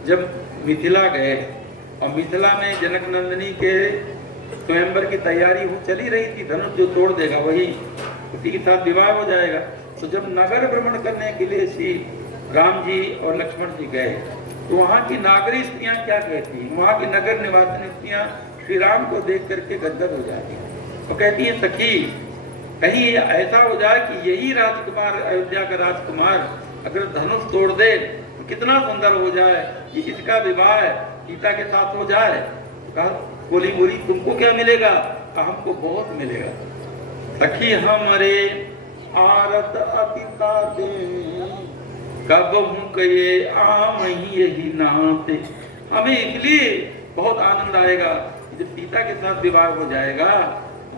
जब मिथिला गए और मिथिला में जनक नंदिनी के स्वयंवर की तैयारी हो चली रही थी, धनुष जो तोड़ देगा वही उसी के साथ विवाह हो जाएगा। तो जब नगर भ्रमण करने के लिए श्री राम जी और लक्ष्मण जी गए तो वहाँ की नागरी स्त्रियां क्या कहती हैं, वहाँ की नगर निवासी स्त्रियां श्री राम को देख करके गदगद हो जाती हैं। तो कहती है सखी कहीं ऐसा हो जाए कि यही राजकुमार, अयोध्या का राजकुमार अगर धनुष तोड़ दे तो कितना सुंदर हो जाए कि इसका विवाह सीता के साथ हो जाए। कहा बोली बोली तुमको क्या मिलेगा? कहा हमको बहुत मिलेगा। सखी हमारे आरत अतिता दे कब हूँ कहे आम यही नाते। हमें इसलिए बहुत आनंद आएगा जब सीता के साथ विवाह हो जाएगा,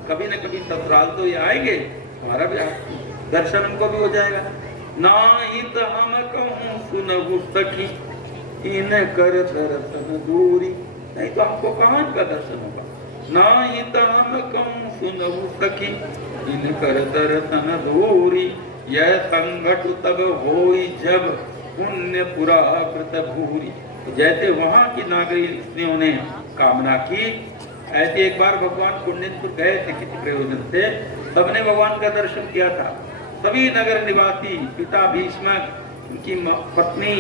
कभी न कभी ससुराल तो ये आएंगे, हमारा भी दर्शन उनको भी हो जाएगा। ना हित हम कहूँ सुनहु सखी इन कर दर्शन दूरी, नहीं तो हमको कहाँ का दर्शन होगा। ना हित हम कहूँ सुनहु सखी इन कर दर्शन दूरी, यह संकट तब होई जब पुण्य पुरा कृत भूरी। जैसे वहाँ की नागरी स्त्रियों ने कामना की, ऐसे एक बार भगवान कुंडिनपुर गए थे किसी प्रयोजन से, सबने भगवान का दर्शन किया था। सभी नगर निवासी, पिता भीष्म, उनकी पत्नी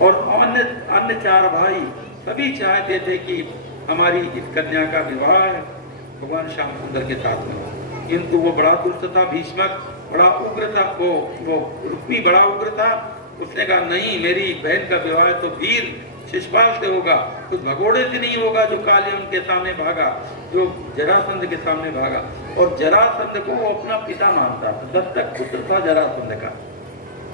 और अन्य 4 भाई सभी चाहते थे कि हमारी इस कन्या का विवाह भगवान श्याम सुंदर के साथ में। किंतु वो बड़ा दुष्ट था, भीष्म बड़ा उग्र था, वो रुक्मी बड़ा उग्र था। उसने कहा नहीं, मेरी बहन का विवाह तो वीर शिशुपाल से होगा, कुछ भगोड़े से नहीं होगा जो काले उनके सामने भागा, जो जरासंध के सामने भागा। और जरासंध को वो अपना पिता मानता था, दत्तक पुत्र था जरासंध का।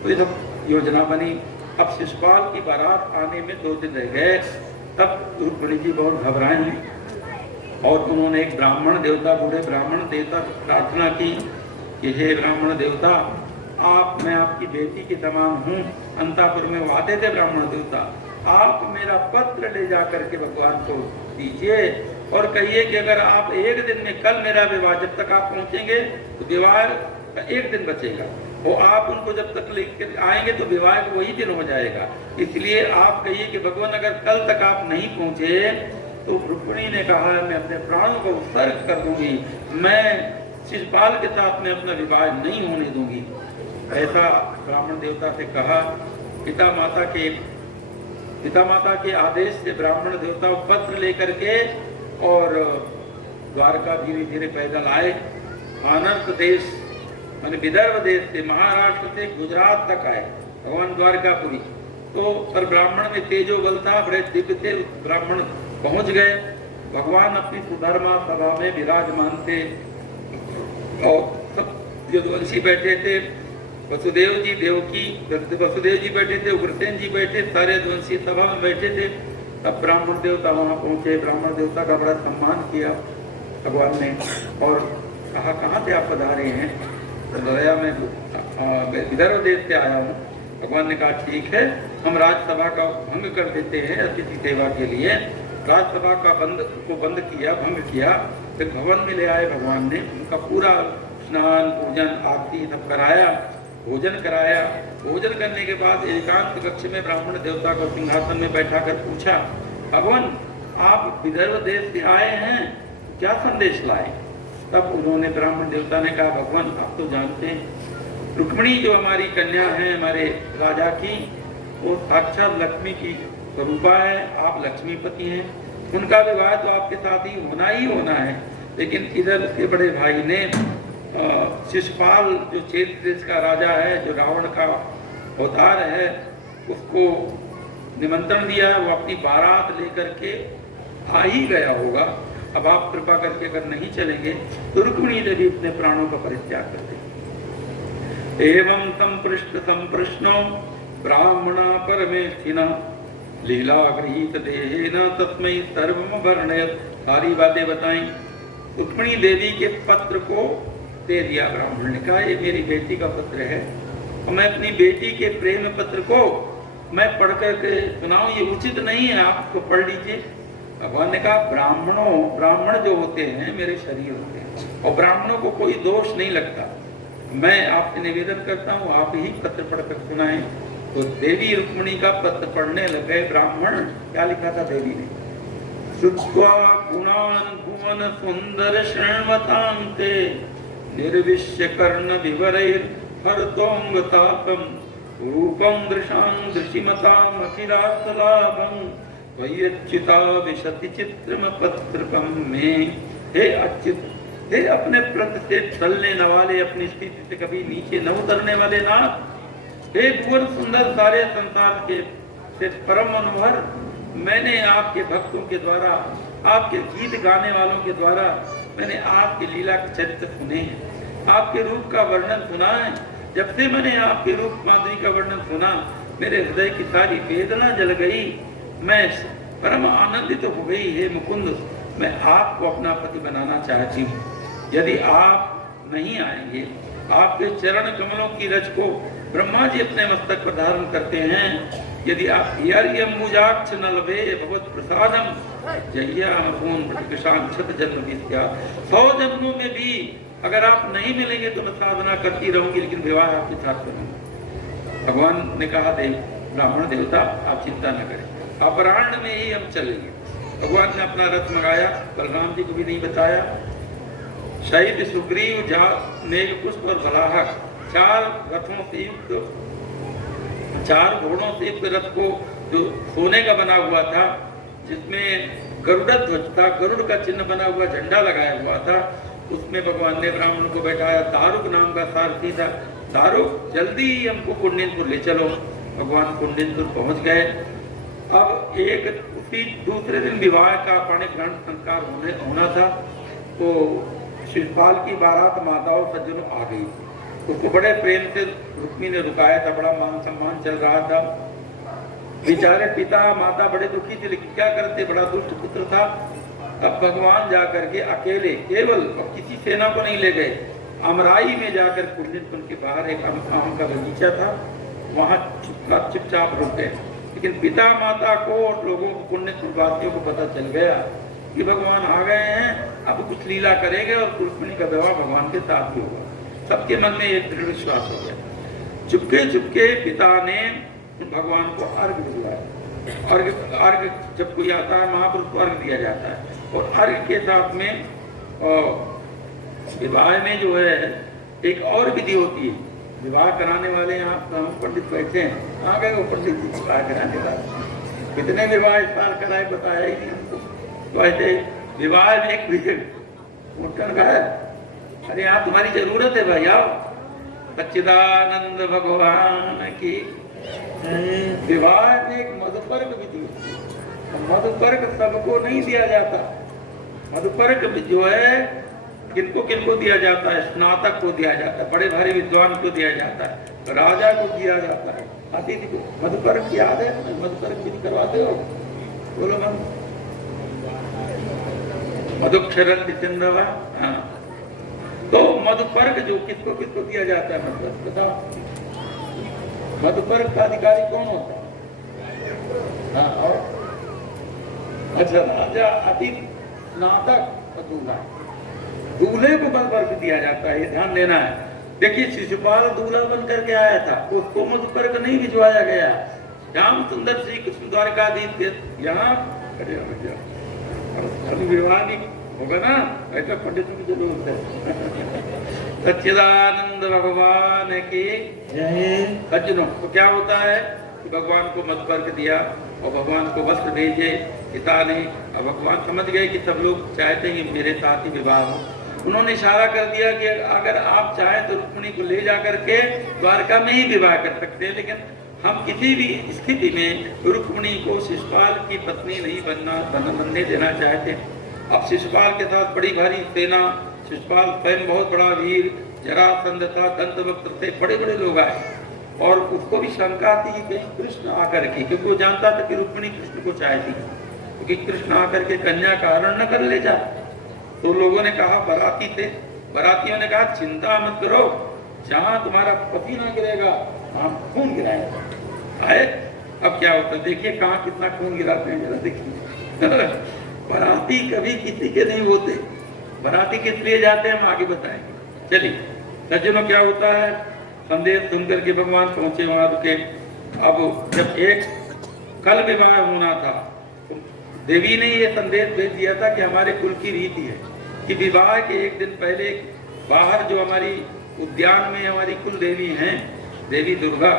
तो ये सब योजना बनी। अब शिशुपाल की बारात आने में 2 दिन रह गए, तब रुक्मिणी जी बहुत घबराए हैं और उन्होंने एक ब्राह्मण देवता, बूढ़े ब्राह्मण देवता प्रार्थना की कि हे ब्राह्मण देवता, मैं आपकी बेटी के समान हूँ। अंतापुर में वो आते थे ब्राह्मण देवता, आप मेरा पत्र ले जा करके भगवान को दीजिए और कहिए कि अगर आप एक दिन में, कल मेरा विवाह, जब तक आप पहुंचेंगे तो विवाह का 1 दिन बचेगा, वो आप उनको जब तक लेकर आएंगे तो विवाह वही दिन हो जाएगा। इसलिए आप कहिए कि भगवान अगर कल तक आप नहीं पहुंचे तो रुक्मिणी ने कहा मैं अपने प्राणों को उत्सर्ग कर दूंगी, मैं शिशुपाल के साथ में अपना विवाह नहीं होने दूंगी। ऐसा ब्राह्मण देवता से कहा। पिता माता के आदेश से ब्राह्मण देवता पत्र लेकर के और द्वारका धीरे धीरे पैदल आए। अनर्थ देश माने विदर्भ देश से, महाराष्ट्र से गुजरात तक आए भगवान द्वारकापुरी। तो पर ब्राह्मण में तेजो बल था, बड़े दिव्य थे, ब्राह्मण पहुंच गए। भगवान अपनी सुधर्मा सभा में विराजमान थे और सब यदुवंशी बैठे थे, वसुदेव जी देवकी, वसुदेव जी बैठे थे, उग्रसेन जी बैठे, सारे यदुवंशी सभा में बैठे थे। तब ब्राह्मण देवता वहां पहुंचे। ब्राह्मण देवता का बड़ा सम्मान किया भगवान ने और कहा कहाँ से आप पधारे हैं? तो बताया मैं विदर्भ देश से आया हूँ। भगवान ने कहा ठीक है, हम राजसभा का भंग कर देते हैं अतिथि सेवा के लिए। राजसभा का बंद किया, भंग किया। फिर भवन में ले आए भगवान ने, उनका पूरा स्नान पूजन आरती सब कराया, भोजन कराया। भोजन करने के बाद एकांत कक्ष में ब्राह्मण देवता को सिंहासन में बैठाकर पूछा, भगवान आप विदर्भ देश से आए हैं, क्या संदेश लाए? तब उन्होंने, ब्राह्मण देवता ने कहा, भगवान आप तो जानते हैं रुक्मिणी जो हमारी कन्या है हमारे राजा की, वो साक्षात लक्ष्मी की स्वरूपा है, आप लक्ष्मीपति हैं, उनका विवाह तो आपके साथ ही होना है। लेकिन इधर उसके बड़े भाई ने शिशुपाल जो क्षेत्र देश का राजा है, जो रावण का अवतार है, उसको निमंत्रण दिया है, वो अपनी बारात लेकर के आ ही गया होगा। अब आप कृपा करके अगर नहीं चलेंगे तो रुक्मिणी ने भी अपने प्राणों का परित्याग कर दे। एवं संप्रश्नो ब्राह्मणा परमेष्ठिना लीला गृहीत देहेन तस्मै सर्वम वर्णयत। सारी बातें बताई। रुक्मिणी देवी के पत्र को दे दिया ब्राह्मण ने, कहा ये मेरी बेटी का पत्र है और मैं अपनी बेटी के प्रेम पत्र को मैं पढ़ करके सुनाऊं, ये उचित नहीं है, आप उसको पढ़ लीजिए। भगवान ने कहा ब्राह्मण जो होते हैं मेरे शरीर होते हैं और ब्राह्मणों को कोई दोष नहीं लगता। मैं आपसे निवेदन करता हूँ आप ही पत्र पढ़कर सुनाएं। तो देवी रुक्मिणी का पत्र पढ़ने लग गए ब्राह्मण। क्या लिखा था देवी ने? श्रुत्वा गुणान् भुवन सुंदर शृण्वतान्ते निर्विश्य कर्ण विवरैर् हरतोंग तापम रूपं दृशां दृशिमताम् अखिलार्थलाभं वैयच्युता विशति चित्रमपत्रपं मे। हे अच्युत, हे अपने प्रत से चलने न वाले, अपनी स्थिति से कभी नीचे न उतरने वाले नाथ, हे भुवन सुंदर सारे संसार के से परम मनोहर, मैंने आपके भक्तों के द्वारा, आपके गीत गाने वालों के द्वारा मैंने आपके लीला के चरित्र सुने हैं, आपके रूप का वर्णन सुना है। जब से मैंने आपके रूप माधुरी का वर्णन सुना, मेरे हृदय की सारी वेदना जल गई, मैं परम आनंदित हो गई। हे मुकुंद, मैं आपको अपना पति बनाना चाहती हूँ। यदि आप नहीं आएंगे, आपके चरण कमलों की रज को ब्रह्मा जी अपने मस्तक पर धारण करते हैं। यदि आप यर्यम्बुजाक्ष न लभे भगवत प्रसादम जय्यामपूर्ण प्रतिकृषां छत जन्म विद्या। 100 जन्मों में भी अगर आप नहीं मिलेंगे तो मैं साधना करती रहूंगी, लेकिन विवाह आपके साथ करूंगा। भगवान ने कहा, देव ब्राह्मण देवता आप चिंता न करें, अपराह्न में ही हम चलेंगे। भगवान ने अपना रथ मंगाया, बलराम जी को भी नहीं बताया। शहीद सुग्रीव मेघ पुष्प और बलाहक 4 रथों से युक्त, 4 घोड़ों से युक्त रथ को, जो सोने का बना हुआ था, जिसमें गरुड़ ध्वज था, गरुड़ का चिन्ह बना हुआ झंडा लगाया हुआ था, उसमें भगवान ने ब्राह्मण को बैठाया। दारुक नाम का सारथी था। दारुक, जल्दी हमको कुंडिनपुर ले चलो। भगवान कुंडिनपुर पहुंच गए। अब उसी दूसरे दिन विवाह का पाणिक ग्रहण संस्कार होना था, तो शिशुपाल की बारात माताओं सज्जनों आ गई। उसको बड़े प्रेम से रुक्मी ने रुकाया था, बड़ा मान सम्मान चल रहा था। बेचारे पिता माता बड़े दुखी थे, लेकिन क्या करते, बड़ा दुष्ट पुत्र था। तब भगवान जाकर के अकेले, केवल किसी सेना को नहीं ले गए, अमराई में जाकर कुंडिनपुर के बाहर एक आम का बगीचा था, वहां चुपचाप रुक गए। लेकिन पिता माता को और लोगों को, कुंडिनपुर वासियों को पता चल गया कि भगवान आ गए हैं, अब कुछ लीला करेंगे और रुक्मिणी का विवाह भगवान के साथ ही होगा। सबके मन में एक दृढ़ विश्वास हो गया। चुपके चुपके पिता ने भगवान को अर्घ दिलवाया। अर्घ जब कोई आता है महापुरुष को अर्घ दिया जाता है, और अर्घ के साथ में विवाह में जो है एक और विधि होती है। विवाह कराने वाले यहाँ पंडित बैठे हैं, आ गए वो पंडित जी विवाह कराने वाले। कितने विवाह इस साल कराए बताया ही नहीं हमको। तो ऐसे विवाह में एक उठकर कहा, अरे यहाँ तुम्हारी जरूरत है भाई, आओ। सच्चिदानंद भगवान की। विवाह में एक मधुपर्क विधि होती है। मधुपर्क सबको नहीं दिया जाता। मधुपर्क जो है किनको किनको दिया जाता है, स्नातक को दिया जाता है, बड़े भारी विद्वान को दिया जाता है, राजा को दिया जाता है, अतिथि को। मधुपर्क याद है? मधुपर्क विधि करवाते हो? बोलो मन। मधुक्षरंति चंद्रवा। हाँ, तो मधुपर्क जो किसको किसको दिया जाता है, मतलब बताओ। मधुपर्क का अधिकारी कौन होता है? हाँ, और अच्छा, राजा, अतिथि, स्नातक और दूल्हा। दूल्हे को मधुपर्क दिया जाता है, ये ध्यान देना है। देखिए, शिशुपाल दूल्हा बन करके आया था, उसको मधुपर्क नहीं भिजवाया गया। श्याम सुंदर श्री कृष्ण द्वारकाधीश यहाँ खड़े हो गया। अभी विवाह नहीं होगा ना, ऐसा पंडितों की जरूरत है। सच्चिदानंद भगवान की जय। सज्जनों, तो क्या होता है कि भगवान को मधुपर्क दिया और भगवान को वस्त्र भेजे पिता ने। और भगवान समझ गए कि सब लोग चाहते हैं मेरे साथ ही विवाह हो। उन्होंने इशारा कर दिया कि अगर आप चाहें तो रुक्मिणी को ले जा करके द्वारका में ही विवाह कर सकते हैं, लेकिन हम किसी भी स्थिति में रुक्मिणी को शिशुपाल की पत्नी नहीं बनने देना चाहते। अब शिशुपाल के साथ बड़ी भारी सेना, शिशुपाल स्वयं बहुत बड़ा वीर, जरासंध था, दंतवक्त्र थे, बड़े बड़े लोग आए। और उसको भी शंका थी कि कहीं कृष्ण आकर के, क्योंकि वो जानता था कि रुक्मिणी कृष्ण को चाहती, क्योंकि कृष्ण आकर के कन्या का हरण न कर ले जा। तो लोगों ने कहा, बराती थे, बरातियों ने कहा चिंता मत करो, जहां तुम्हारा पति ना गिरेगा हम खून गिराएंगे। आए, अब क्या होता है देखिए, कहाँ कितना खून गिराते हैं जरा देखिए। बराती कभी किसी के नहीं होते। बराती किस लिए जाते हैं हम आगे बताएंगे। चलिए सज्जनों, क्या होता है, संदेश सुन करके भगवान पहुंचे, वहां रुके। अब जब एक कल विवाह होना था, तो देवी ने ये संदेश भेज दिया था कि हमारे कुल की रीति है कि विवाह के एक दिन पहले बाहर जो हमारी उद्यान में हमारी कुल देवी हैं, देवी दुर्गा,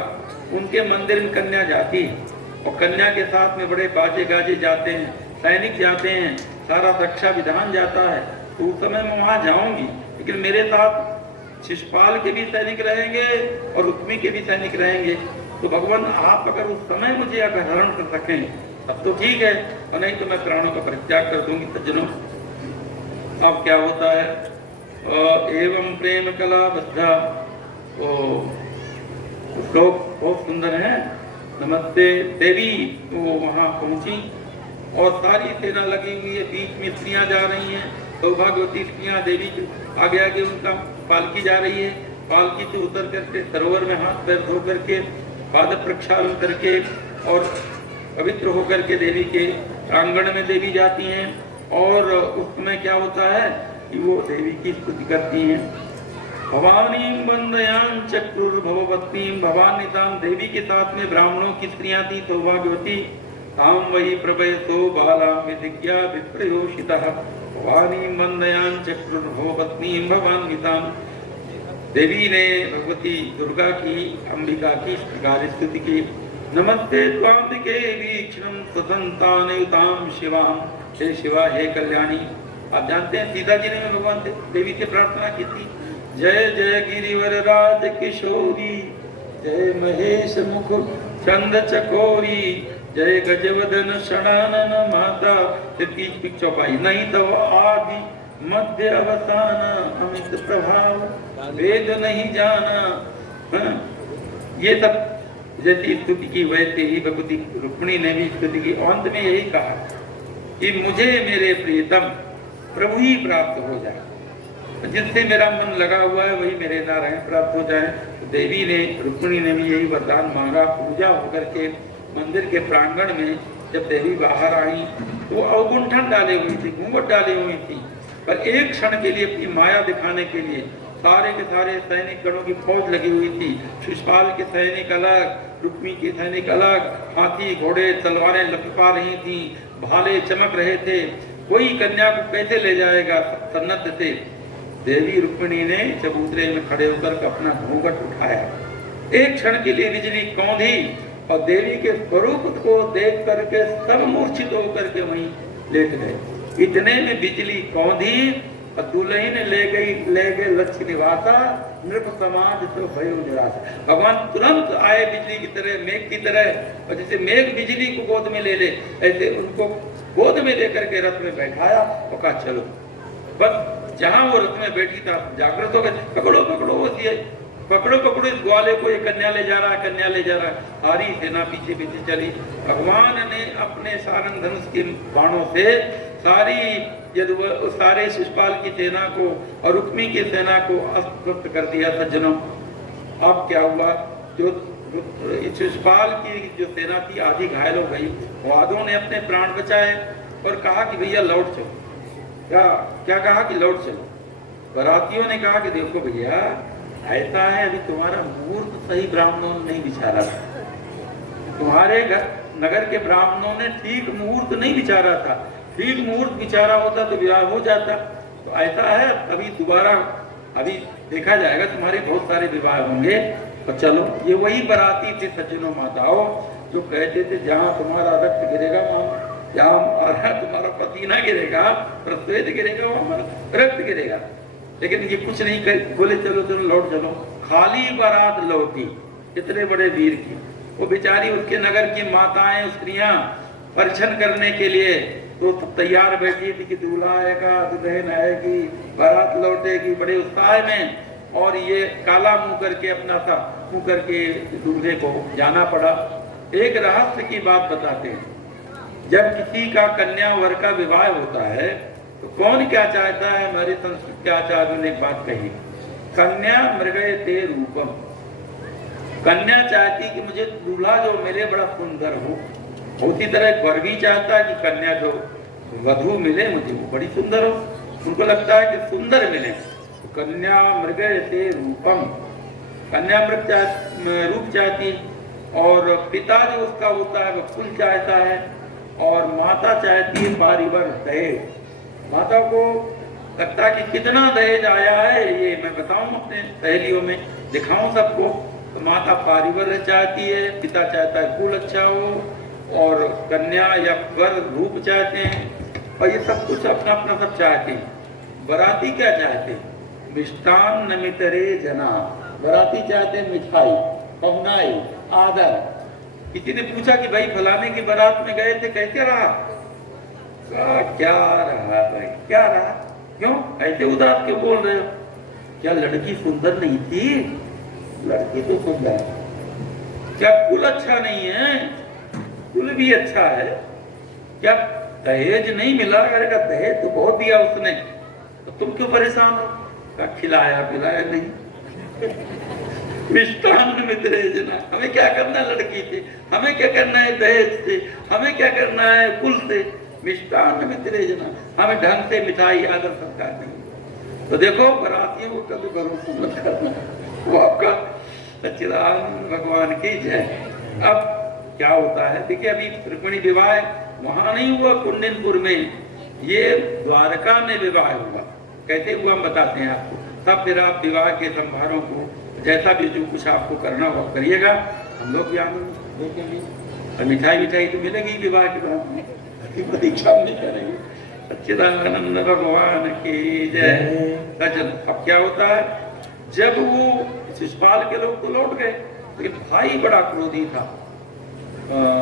उनके मंदिर में कन्या जाती है और कन्या के साथ में बड़े बाजे गाजे जाते हैं, सैनिक जाते हैं, सारा रक्षा विधान जाता है। तो उस समय मैं वहाँ जाऊंगी, लेकिन मेरे साथ शिशुपाल के भी सैनिक रहेंगे और रुक्मी के भी सैनिक रहेंगे। तो भगवान आप अगर उस समय मुझे अगर हरण कर सकें तब तो ठीक है, और नहीं तो मैं प्राणों का परित्याग कर दूंगी। सज्जनों, अब क्या होता है, एवं प्रेम कला बद्धा, श्लोक बहुत सुंदर है। नमस्ते देवी वो वहां पहुंची और सारी सेना लगी हुई है, बीच में स्त्रियां जा रही हैं, सौभाग्यवती स्त्रियां देवी के आगे आगे उनका पालकी जा रही है। पालकी से उतर करके सरोवर में हाथ पैर धो करके पाद प्रक्षालन करके और पवित्र होकर के देवी के प्रांगण में देवी जाती हैं। और उस समय क्या होता है कि वो देवी की स्तुति करती हैं। भवानी वंदयान चक्रुर्भववतीं भवान्वितां, देवी के साथ में ब्राह्मणों की स्त्रियां थी सौभाग्यवती। ताम वही प्रभयसो बाला विदिज्ञा विप्रयोषितः, भवानी वंदयान चक्रुर्भववतीं भवान्वितां। देवी ने भगवती दुर्गा की, अंबिका की इस प्रकार स्तुति की। नमस्ते त्वाम्बिके वीक्षणं स्वसंतानयुतां शिवां, हे शिवा हे कल्याणी। आप जानते हैं सीता जी ने भगवान देवी से प्रार्थना की थी, जय जय गिरिवर राज किशोरी, जय महेश मुख चंद चकोरी, जय गजवदन षडानन माता। तीज चौपाई नहीं तो आदि मध्य अवसान, अमित प्रभाव वेद नहीं जाना। ये सब जैसी स्तुति की वैसे ही भगवती रुक्मिणी ने भी स्तुति की। अंत में यही कहा कि मुझे मेरे प्रियतम प्रभु ही प्राप्त हो जाए, जिससे मेरा मन लगा हुआ है वही मेरे नारायण प्राप्त हो जाए। तो देवी ने, रुक्मिणी ने भी यही वरदान मांगा। पूजा होकर के मंदिर के प्रांगण में जब देवी बाहर आई तो अवगुंठन डाले हुई थी, घूंघट डाली हुई थी, पर एक क्षण के लिए अपनी माया दिखाने के लिए सारे के सारे सैनिक गणों की फौज लगी हुई थी। शिशुपाल के सैनिक अलग, रुक्मी के सैनिक अलग, हाथी घोड़े तलवारें लपका रही थी, भाले चमक रहे थे। कोई कन्या को कैसे ले जाएगा, सन्नत थे। देवी रुक्मिणी ने चबूतरे में खड़े होकर अपना घूंघट उठाया, एक क्षण के लिए बिजली कौंधी और देवी के स्वरूप को देख करके सब मूर्छित होकर के वहीं लेट गए। इतने में बिजली कौंधी और दुल्हन ले गए लक्ष्य निवासा, नृप समाज तो भयो निराशा। भगवान तुरंत आए बिजली की तरह, मेघ की तरह, और जैसे मेघ बिजली को गोद में ले ले, ऐसे उनको गोद में लेकर के रथ में बैठाया और कहा चलो। बस जहां वो रथ में बैठी था जागृत हो गए, पकड़ो पकड़ो वो पकड़ो पकड़ो इस ग्वाले को, ये कन्या ले जा रहा है, कन्या ले जा रहा है। सारी सेना पीछे पीछे चली। भगवान ने अपने सारंग धनुष के बाणों से सारे शिशुपाल की सेना को और रुक्मी की सेना को अस्त कर दिया। सज्जनों, अब क्या हुआ, जो शिशुपाल की जो सेना थी आधी घायल हो गई। वादों ने अपने प्राण बचाए और कहा कि भैया लौट चलो। क्या कहा कि लौट चलो। बरातियों ने कहा कि देखो भैया ऐसा है, अभी तुम्हारा मुहूर्त सही ब्राह्मणों ने नहीं विचारा था, तुम्हारे नगर के ब्राह्मणों ने ठीक मुहूर्त नहीं विचारा था। ठीक मुहूर्त विचारा होता तो विवाह हो जाता। तो ऐसा है, अभी दोबारा अभी देखा जाएगा, तुम्हारे बहुत सारे विवाह होंगे। तो चलो, ये वही बराती थे सज्जनों माताओं जो कहते थे जहाँ तुम्हारा रक्त गिरेगा वहाँ, जहाँ तुम्हारा पसीना गिरेगा, प्रश्वेद गिरेगा वहाँ रक्त गिरेगा। लेकिन ये कुछ नहीं कर बोले, चलो चलो लौट चलो। खाली बारात लौटी इतने बड़े वीर की। वो बेचारी उसके नगर की माताएं स्त्रियां परीक्षण करने के लिए तो तैयार बैठी थी कि दूल्हा आएगा, दुल्हन आएगी, बारात लौटेगी, बड़े उत्साह में। और ये काला मुंह करके अपना सा मुंह करके दूल्हे को जाना पड़ा। एक रहस्य की बात बताते हैं, जब किसी का कन्या वर का विवाह होता है तो कौन क्या चाहता है। हमारे संस्कृत के आचार्यों ने एक बात कही, कन्या मृगयते रूपम। कन्या चाहती कि मुझे दूल्हा जो मिले बड़ा सुंदर हो। उसी तरह वर भी चाहता है कि कन्या जो वधू मिले मुझे वो बड़ी सुंदर हो। उनको लगता है कि सुंदर मिले। तो कन्या मृगयते रूपम, कन्या मृग रूप चाहती। और पिता जो उसका होता है वो कुल चाहता है। और माता चाहती है पारिवार दहेज। माता को लगता है कि कितना दहेज आया है, ये मैं बताऊं अपने सहेलियों में, दिखाऊं सबको। तो माता पारिवार्य चाहती है, पिता चाहता है कुल अच्छा हो, और कन्या या वर रूप चाहते हैं, और ये सब कुछ अपना अपना सब चाहते हैं। बराती क्या चाहते हैं? मिष्टान मितरे जना। बराती चाहते हैं मिठाई, पहुनाई, आदर। किसी ने पूछा कि भाई फलाने की बारात में गए थे, कैसे रहा? क्या रहा भाई, क्या रहा? क्यों ऐसे उदास क्यों बोल रहे हो? क्या लड़की सुंदर नहीं थी? लड़की तो सुंदर है। क्या कुल अच्छा नहीं है? कुल भी अच्छा है। क्या दहेज नहीं मिला? अरे का दहेज तो बहुत दिया उसने, तो तुम क्यों परेशान हो? क्या खिलाया पिलाया नहीं? मिष्टान मित्र जना। हमें क्या करना है लड़की से, हमें क्या करना है दहेज से, हमें क्या करना है कुल से? मिष्टान मित्र जना, हमें ढंग से मिठाई आदर सत्कार नहीं। तो देखो बरातियों को कभी भरोसा मत करना, वो आपका सच्चिदानंद भगवान की जय। अब क्या होता है, देखिए अभी रुक्मिणी विवाह वहां नहीं हुआ कुंडनपुर में, ये द्वारका में विवाह हुआ। कैसे हुआ हम बताते हैं आपको। तब फिर आप विवाह के समारोह को जैसा भी जो कुछ आपको करना हो करिएगा, हम लोग भी आनंद देखेंगे। और मिठाई मिठाई तो मिलेगी विवाह के बाद में, प्रतीक्षा नहीं करेंगे। सच्चिदानंद भगवान की जय। सज्जन अब क्या होता है, जब वो शिशुपाल के लोग तो लौट गए, लेकिन भाई बड़ा क्रोधी था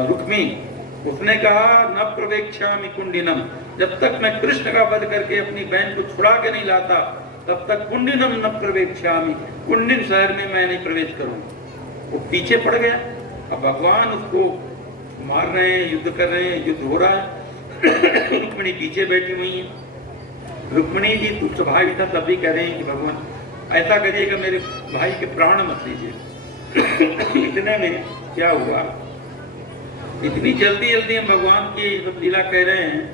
रुक्मी। उसने कहा न प्रवेक्षामि कुंडिनम, जब तक मैं कृष्ण का वध करके अपनी बहन को छुड़ा के नहीं लाता तब तक कुंडिनम न प्रवेक्षामि, कुंडिन शहर में मैं नहीं प्रवेश करूंगा। वो पीछे पड़ गया। अब भगवान उसको मार रहे हैं, युद्ध कर रहे हैं, युद्ध हो रहा है। रुक्मिणी पीछे बैठी हुई है। रुक्मिणी जी तुच्छ भाई था तब भी कह रहे हैं कि भगवान ऐसा करिएगा मेरे भाई के प्राण मत लीजिए। इतने में क्या हुआ, इतनी जल्दी जल्दी हम भगवान की लीला कह रहे हैं,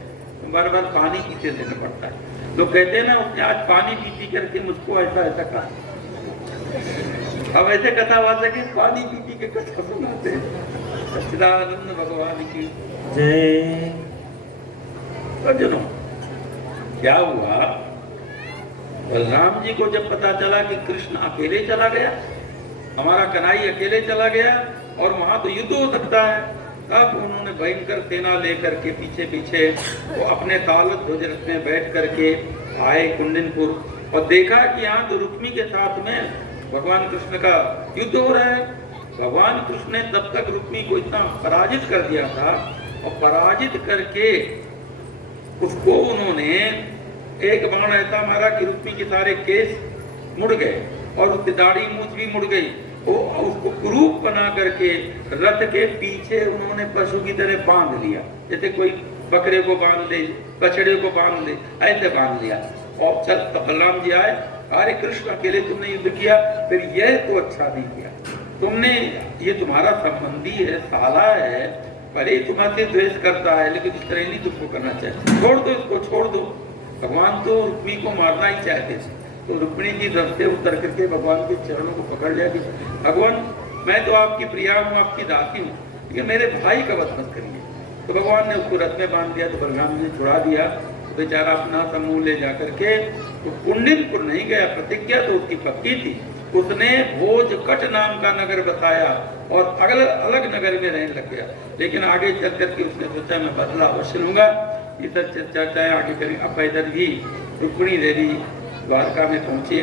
तो बार बार पानी पीते देना पड़ता है। लोग कहते हैं ना उसने आज पानी पी पी करके मुझको ऐसा ऐसा कहा। अब ऐसे कथावाचक के पानी पी पी के कथा सुनाते हैं। सच्चिदानंद भगवान की जय। सज्जनों क्या हुआ, बलराम जी को जब पता चला कि कृष्ण अकेले चला गया, हमारा कन्हई अकेले चला गया और वहां तो युद्ध हो सकता है, तब उन्होंने भयंकर सेना लेकर के पीछे पीछे वो अपने तालत ध्वज रथ में बैठ करके आए कुंडनपुर, और देखा कि यहाँ तो रुक्मी के साथ में भगवान कृष्ण का युद्ध हो रहा है। भगवान कृष्ण ने तब तक रुक्मी को इतना पराजित कर दिया था, और पराजित करके उसको उन्होंने एक बाण ऐसा मारा कि रुक्मी के सारे केस मुड़ गए और उसकी दाढ़ी मूछ भी मुड़ गई। वो उसको कुरूप बना करके रथ के पीछे उन्होंने पशु की तरह बांध लिया, जैसे कोई बकरे को बांध ले, बछड़े को बांध ले, ऐसे बांध लिया। और चल बलराम जी आए, अरे कृष्ण अकेले तुमने युद्ध किया, फिर यह तो अच्छा नहीं किया तुमने, ये तुम्हारा संबंधी है, साला है, भले ही तुम्हारे द्वेष करता है, लेकिन इस तरह नहीं तुमको करना चाहिए, छोड़ दो इसको, छोड़ दो। भगवान तो रुक्मी को मारना ही चाहते थे, तो रुक्मिणी जी रथ से उतर करके भगवान के चरणों को पकड़ लिया कि भगवान मैं तो आपकी प्रिया हूँ, आपकी दासी हूँ, लेकिन मेरे भाई का वध मत करिए। तो भगवान ने उसको रथ में बांध दिया, तो बलराम जी ने छुड़ा दिया। तो बेचारा अपना समूह ले जा करके तो कुंडनपुर नहीं गया, प्रतिज्ञा तो उसकी पक्की थी। उसने भोजकट नाम का नगर बताया और अलग अलग नगर में रहने लग गया। लेकिन आगे चल करके उसने सोचा मैं बदला अवश्य लूंगा। ये सब चर्चाएं आगे करेंगे। अब इधर भी रुक्मिणी देवी द्वारका में पहुंचे।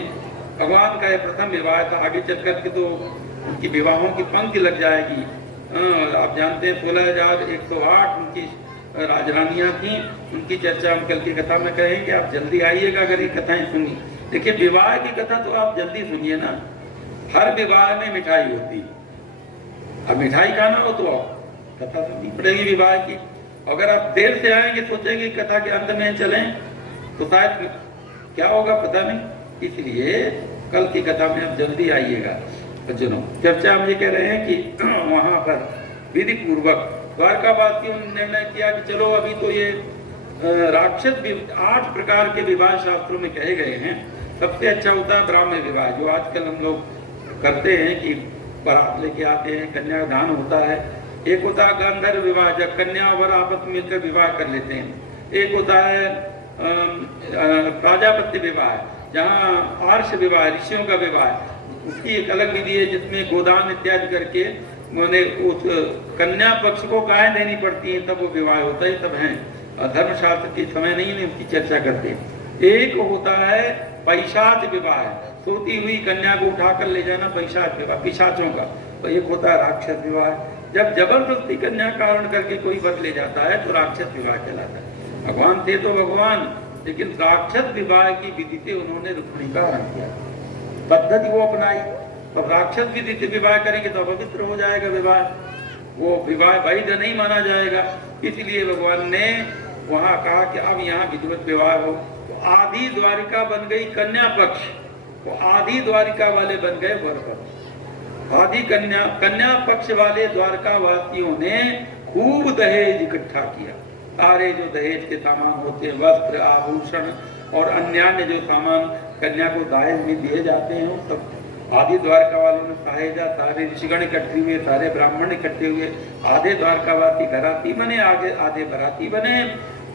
भगवान का यह प्रथम विवाह था, आगे चल करके तो उनकी विवाहों की पंक्ति लग जाएगी। आप जानते हैं 16,108 उनकी राजरानियां थीं, उनकी चर्चा हम कल की कथा में करेंगे। आप जल्दी आइएगा अगर ये कथाएं सुनी। देखिए विवाह की कथा तो आप जल्दी सुनिए ना, हर विवाह में मिठाई होती है। अब मिठाई खाना हो तो कथा सुननी पड़ेगी विवाह की। अगर आप देर से आएंगे, सोचेंगे कथा के अंत में चलें, तो शायद क्या होगा पता नहीं। इसलिए कल की कथा में आप जल्दी आइएगा। सज्जनों चर्चा हम ये कह रहे हैं कि वहां पर विधि पूर्वक द्वारकावासियों ने निर्णय किया कि चलो अभी तो ये राक्षस 8 प्रकार के विवाह शास्त्रों में कहे गए हैं। सबसे अच्छा होता है ब्राह्मण विवाह, जो आजकल हम लोग करते हैं कि बारात लेके आते हैं, कन्यादान होता है। एक होता है गांधर्व विवाह, जब कन्या वर आपस में मिलकर विवाह कर लेते हैं। एक होता है प्राजापत्य विवाह, जहाँ आर्ष विवाह, ऋषियों का विवाह, उसकी एक अलग विधि है जिसमें गोदान इत्यादि करके उन्होंने उस कन्या पक्ष को गाय देनी पड़ती है, तब वो विवाह होता है, तब है। धर्मशास्त्र के समय नहीं उसकी चर्चा करते। एक होता है पैशाच विवाह, सोती हुई कन्या को उठाकर ले जाना, पैशाच विवाह पिशाचों का। तो एक होता है राक्षस विवाह, जब जबरदस्ती कन्या कारण करके कोई वर ले जाता है तो राक्षस विवाह कहलाता है। भगवान थे तो भगवान, लेकिन राक्षस विवाह की विधि से उन्होंने रुक्मिणी का हरण किया, पद्धति वो अपनाई। तो राक्षस विधि से विवाह करेंगे तो अपवित्र हो जाएगा विवाह, वो विवाह वैध नहीं माना जाएगा। इसलिए भगवान ने वहां कहा कि अब यहाँ विधिवत विवाह हो। तो आधी द्वारिका बन गई कन्या पक्ष, तो आधी द्वारिका वाले बन गए वर पक्ष। आधी कन्या पक्ष वाले द्वारका वासियों ने खूब दहेज इकट्ठा किया। सारे जो दहेज के सामान होते हैं, वस्त्र आभूषण और अन्य जो सामान कन्या को दहेज में दिए जाते हैं, वो सब आधे द्वारका वालों ने सहायजा, सारे ऋषिगण इकट्ठे हुए, सारे ब्राह्मण इकट्ठे हुए। आधे द्वारकावासी घराती बने, आधे बराती बने।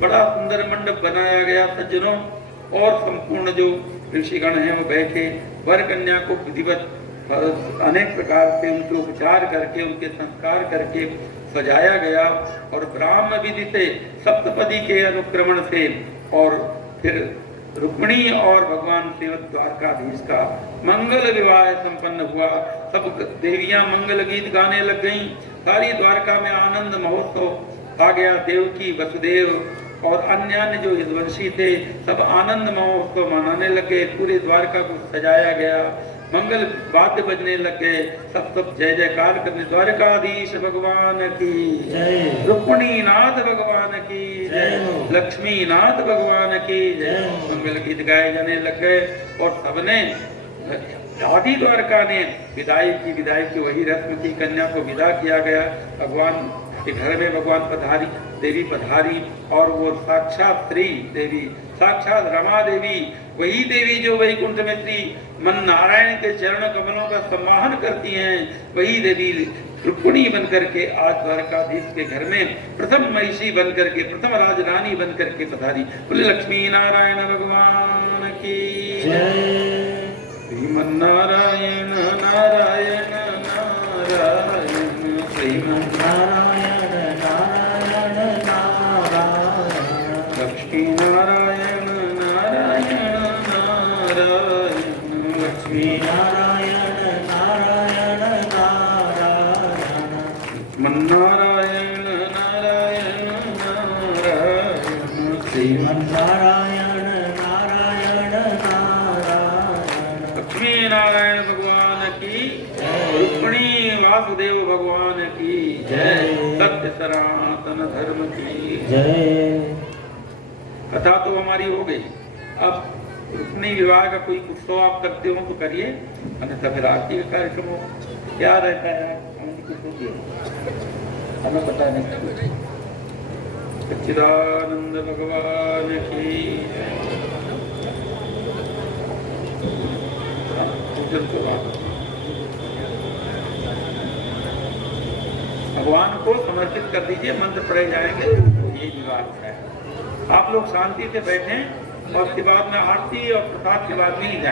बड़ा सुंदर मंडप बनाया गया सज्जनों, और संपूर्ण जो ऋषिगण हैं वो बैठे, वर कन्या को विधिवत अनेक प्रकार से उनके उपचार करके, उनके संस्कार करके सजाया गया। और ब्राह्म विधि से सप्तपदी के अनुक्रमण से और फिर रुक्मिणी और भगवान सेवक द्वारकाधीश का मंगल विवाह संपन्न हुआ। सब देवियां मंगल गीत गाने लग गईं। सारी द्वारका में आनंद महोत्सव आ गया। देवकी, वसुदेव और अन्य जो यदुवंशी थे सब आनंद महोत्सव मनाने लगे। पूरे द्वारका को सजाया गया, मंगल वाद्य बजने लग गए, सब जय जयकार करने। द्वारकाधीश भगवान की जय, रुक्मिणी नाथ भगवान की जय, लक्ष्मी नाथ भगवान की जय। मंगल गीत गाए जाने लग गए और सबने आदि द्वारका ने विदाई की वही रस्म की। कन्या को विदा किया गया। भगवान के घर में भगवान पधारी, देवी पधारी, और वो साक्षात श्री देवी, साक्षात रमा देवी, वही देवी जो वैकुंठ में श्री मन नारायण के चरण कमलों का सम्मान करती हैं, वही देवी रुक्मिणी बनकर के आज द्वारकाधीश के घर में प्रथम महिषी बनकर के, प्रथम राजरानी बनकर के पधारी। बोले लक्ष्मी नारायण भगवान की जय। श्रीमन नारायण नारायण नारायण, श्रीमन नारायण नारायण नारायण, लक्ष्मी नारायण नारायण नारायण, लक्ष्मी नारायण नारायण नारायण, श्रीमन नारायण नारायण नारायण, श्रीमन नारायण नारायण नारायण, लक्ष्मी नारायण भगवान की जय, रुक्मिणी वासुदेव भगवान की जय, सत्य सनातन धर्म की जय। कथा तो हमारी हो गई। अब रुक्मिणी विवाह का कोई उत्सव आप करते हो तो करिए, अन्यथा फिर आरती का कार्यक्रम हो। क्या रहता है हमें पता नहीं। सच्चिदानंद भगवान की भगवान को समर्पित कर दीजिए, मंत्र पढ़े जाएंगे। ये विवाह है। आप लोग शांति से बैठें और उसके बाद में आरती और प्रसाद के बाद में ही जाएं।